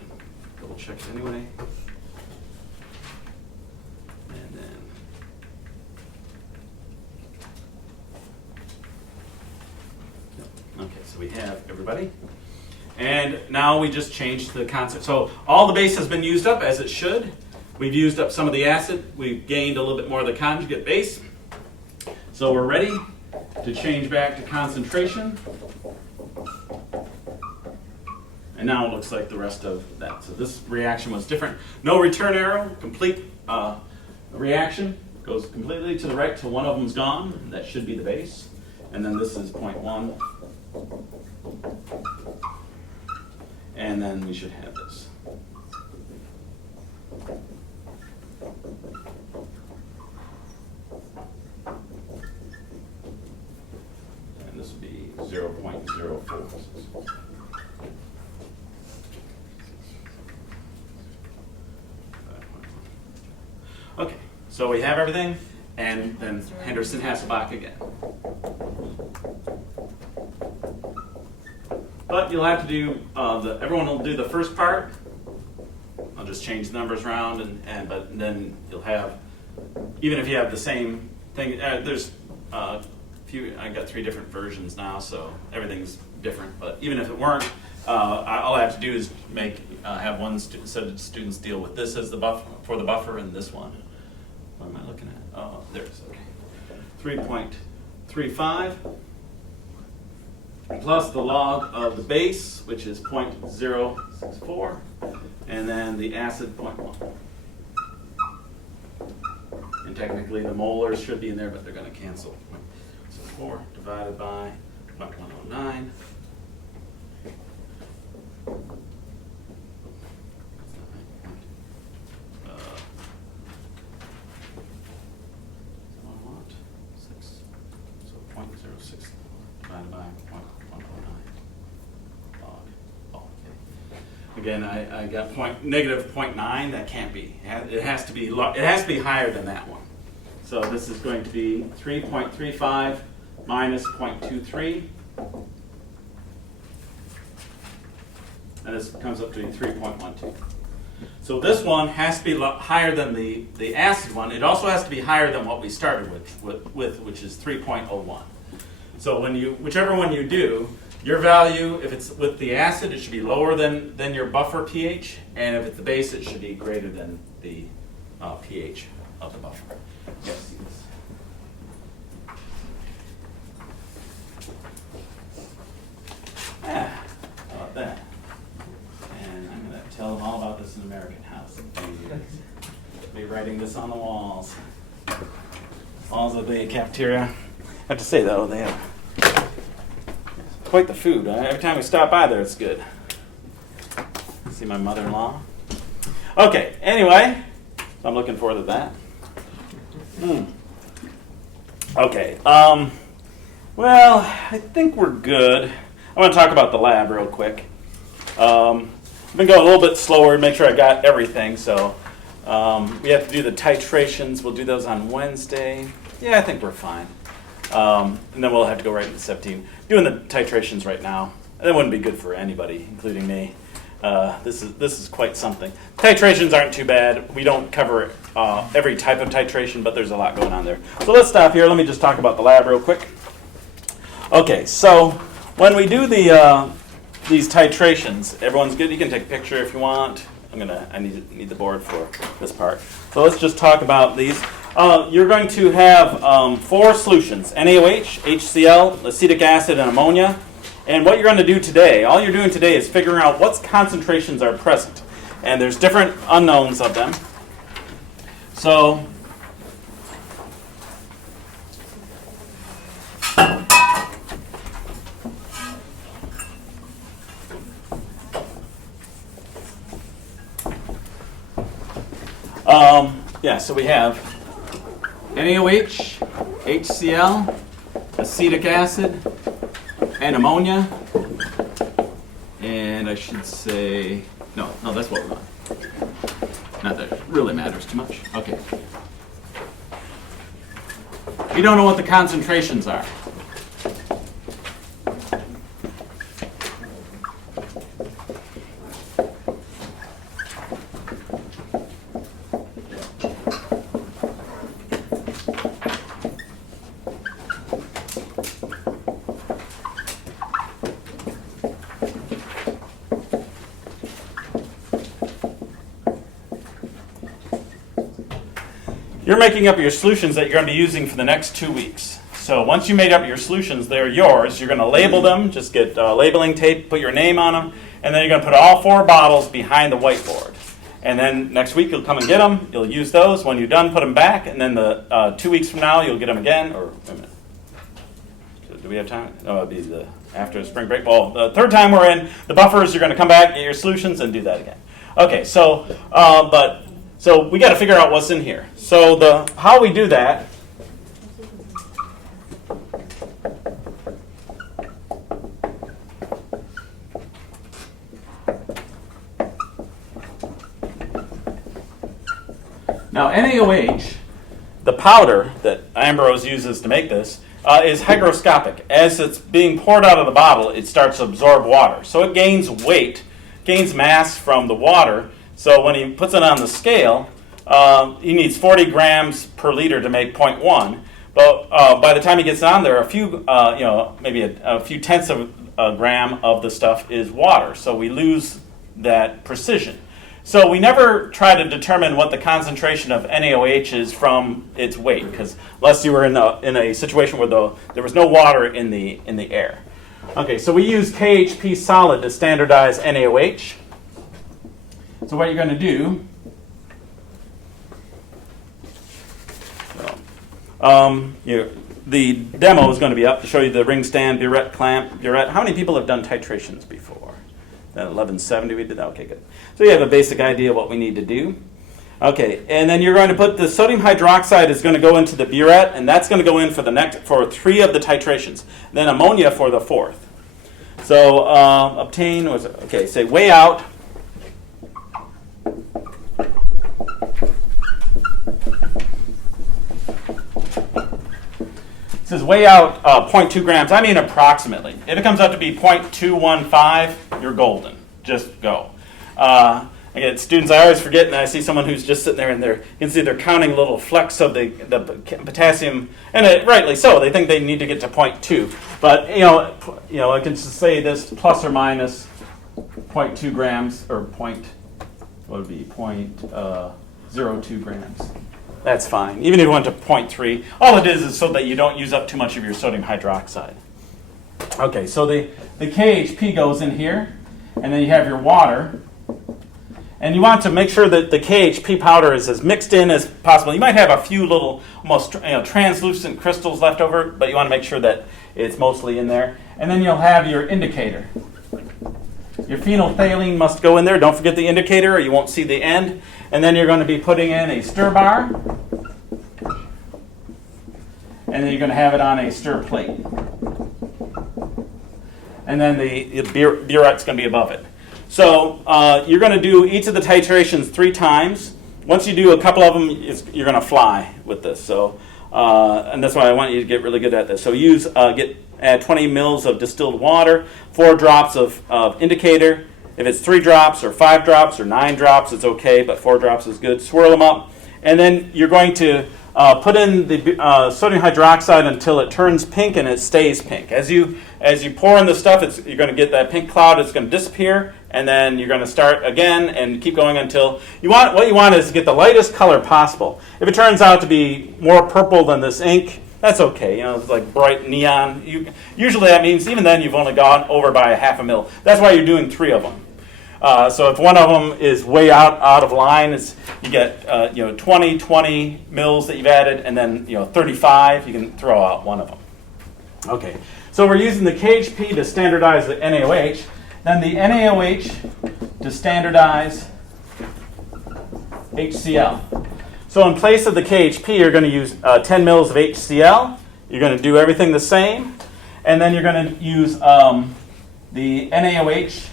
double check it anyway. And then okay, so we have everybody. And now we just change the concept. So all the base has been used up as it should. We've used up some of the acid. We've gained a little bit more of the conjugate base. So we're ready to change back to concentration. And now it looks like the rest of that. So this reaction was different. No return arrow, complete reaction. Goes completely to the right till one of them's gone. That should be the base. And then this is 0.1. And then we should have this. And this would be 0.04. Okay, so we have everything, and then Henderson-Hasselbalch again. But you'll have to do, everyone will do the first part. I'll just change the numbers around, but then you'll have, even if you have the same thing, there's a few, I got 3 different versions now, so everything's different. But even if it weren't, all I have to do is have one set of students deal with this as the buffer, for the buffer, and this one. What am I looking at? Oh, there's, okay. 3.35. plus the log of the base, which is 0.064, and then the acid 0.1. And technically the molars should be in there, but they're going to cancel. So 4 divided by 0.109. So 0.06 divided by 0.109 log. Oh, okay. Again, I got negative 0.9. That can't be. It has to be. It has to be higher than that one. So this is going to be 3.35 minus 0.23, and this comes up to 3.12. So this one has to be higher than the acid one. It also has to be higher than what we started with which is 3.01. So whichever one you do, your value, if it's with the acid, it should be lower than your buffer pH, and if it's the base, it should be greater than the pH of the buffer. Yes. How about that? And I'm going to tell them all about this in American House. I'll be writing this on the walls. Walls of the cafeteria. I have to say, though, they have quite the food. Every time we stop by there, it's good. See my mother-in-law? Okay, anyway, I'm looking forward to that. Okay, well, I think we're good. I want to talk about the lab real quick. I've been going a little bit slower to make sure I got everything, so we have to do the titrations. We'll do those on Wednesday. Yeah, I think we're fine. And then we'll have to go right into 17. Doing the titrations right now. That wouldn't be good for anybody, including me. This is quite something. Titrations aren't too bad. We don't cover every type of titration, but there's a lot going on there. So let's stop here. Let me just talk about the lab real quick. Okay, so when we do these titrations, everyone's good. You can take a picture if you want. I need the board for this part. So let's just talk about these. You're going to have 4 solutions: NaOH, HCl, acetic acid, and ammonia. And what you're going to do today, all you're doing today is figuring out what concentrations are present. And there's different unknowns of them. So so we have NaOH, HCl, acetic acid, and ammonia. And I should say, no, that's what we're on. Not that it really matters too much. Okay. We don't know what the concentrations are. You're making up your solutions that you're going to be using for the next 2 weeks. So once you made up your solutions, they're yours. You're going to label them. Just get labeling tape, put your name on them, and then you're going to put all 4 bottles behind the whiteboard. And then next week you'll come and get them. You'll use those. When you're done, put them back. And then the 2 weeks from now you'll get them again. Or wait a minute. So do we have time? No, it'll be after spring break. Well, the third time we're in the buffers, you're going to come back, get your solutions, and do that again. Okay. So So we got to figure out what's in here. So how we do that. Now NaOH, the powder that Ambrose uses to make this, is hygroscopic. As it's being poured out of the bottle, it starts to absorb water. So it gains weight, gains mass from the water. So when he puts it on the scale, he needs 40 grams per liter to make 0.1. But by the time he gets on there, maybe a few tenths of a gram of the stuff is water. So we lose that precision. So we never try to determine what the concentration of NaOH is from its weight, because unless you were in a situation where there was no water in the air. Okay, so we use KHP solid to standardize NaOH. So what you're going to do, the demo is going to be up to show you the ring stand, burette clamp, burette. How many people have done titrations before? That 1170 we did that? Okay, good. So you have a basic idea of what we need to do. Okay, and then you're going to put the sodium hydroxide is going to go into the burette, and that's going to go in for the next for 3 of the titrations. Then ammonia for the 4th. So obtain was okay. Say weigh out. It says weigh out 0.2 grams. I mean approximately. If it comes out to be 0.215, you're golden. Just go. Again, students, I always forget, and I see someone who's just sitting there, and you can see they're counting little flecks of the potassium, and rightly so. They think they need to get to 0.2, but I can just say this plus or minus 0.2 grams or what would be 0.02 grams. That's fine. Even if you went to 0.3, all it is so that you don't use up too much of your sodium hydroxide. Okay, so the KHP goes in here, and then you have your water. And you want to make sure that the KHP powder is as mixed in as possible. You might have a few little almost translucent crystals left over, but you want to make sure that it's mostly in there. And then you'll have your indicator. Your phenolphthalein must go in there. Don't forget the indicator or you won't see the end. And then you're going to be putting in a stir bar. And then you're going to have it on a stir plate. And then the burette's going to be above it. So you're going to do each of the titrations 3 times. Once you do a couple of them, you're going to fly with this. So, and that's why I want you to get really good at this. So add 20 mils of distilled water, 4 drops of indicator. If it's 3 drops or 5 drops or 9 drops, it's okay, but 4 drops is good. Swirl them up. And then you're going to put in the sodium hydroxide until it turns pink and it stays pink. As you pour in the stuff, you're going to get that pink cloud. It's going to disappear, and then you're going to start again and keep going until what you want is to get the lightest color possible. If it turns out to be more purple than this ink, that's okay. It's like bright neon. Usually that means even then you've only gone over by a half a mil. That's why you're doing 3 of them. So if one of them is way out of line, you get 20 mils that you've added, and then 35. You can throw out one of them. Okay, so we're using the KHP to standardize the NaOH, then the NaOH to standardize HCl. So in place of the KHP, you're going to use 10 mils of HCl. You're going to do everything the same, and then you're going to use the NaOH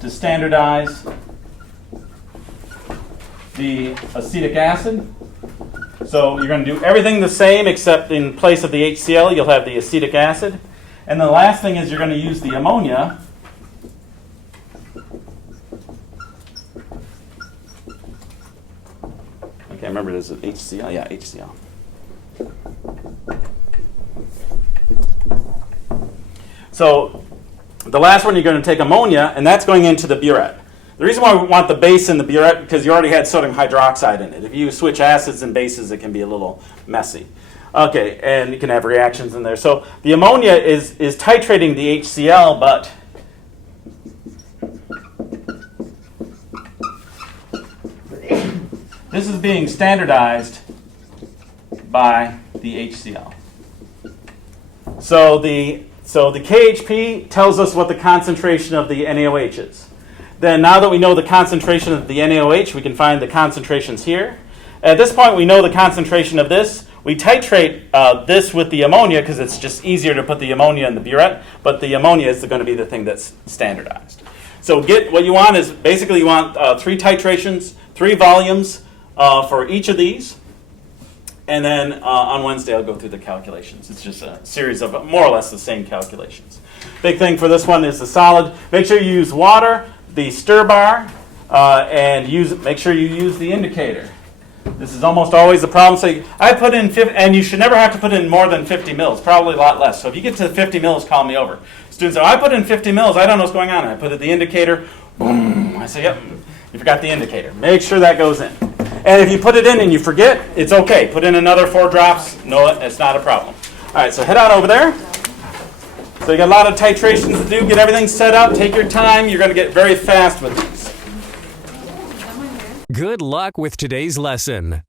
to standardize the acetic acid. So you're going to do everything the same except in place of the HCl, you'll have the acetic acid. And the last thing is you're going to use the ammonia I can't remember, is it HCl? Yeah, HCl. So the last one, you're going to take ammonia, and that's going into the burette. The reason why we want the base in the burette, because you already had sodium hydroxide in it. If you switch acids and bases, it can be a little messy. Okay, and you can have reactions in there. So the ammonia is titrating the HCl, but this is being standardized by the HCl. So the KHP tells us what the concentration of the NaOH is. Then now that we know the concentration of the NaOH, we can find the concentrations here. At this point, we know the concentration of this. We titrate this with the ammonia because it's just easier to put the ammonia in the burette, but the ammonia is going to be the thing that's standardized. So what you want is basically you want 3 titrations, 3 volumes for each of these. And then on Wednesday, I'll go through the calculations. It's just a series of more or less the same calculations. Big thing for this one is the solid. Make sure you use water, the stir bar, and make sure you use the indicator. This is almost always the problem. So I put in 50, and you should never have to put in more than 50 mils, probably a lot less. So if you get to 50 mils, call me over. Students say, I put in 50 mils, I don't know what's going on. I put in the indicator, boom. I say, yep, you forgot the indicator. Make sure that goes in. And if you put it in and you forget, it's okay. Put in another 4 drops. No, it's not a problem. All right, so head on over there. So you got a lot of titrations to do. Get everything set up. Take your time. You're going to get very fast with these. Good luck with today's lesson.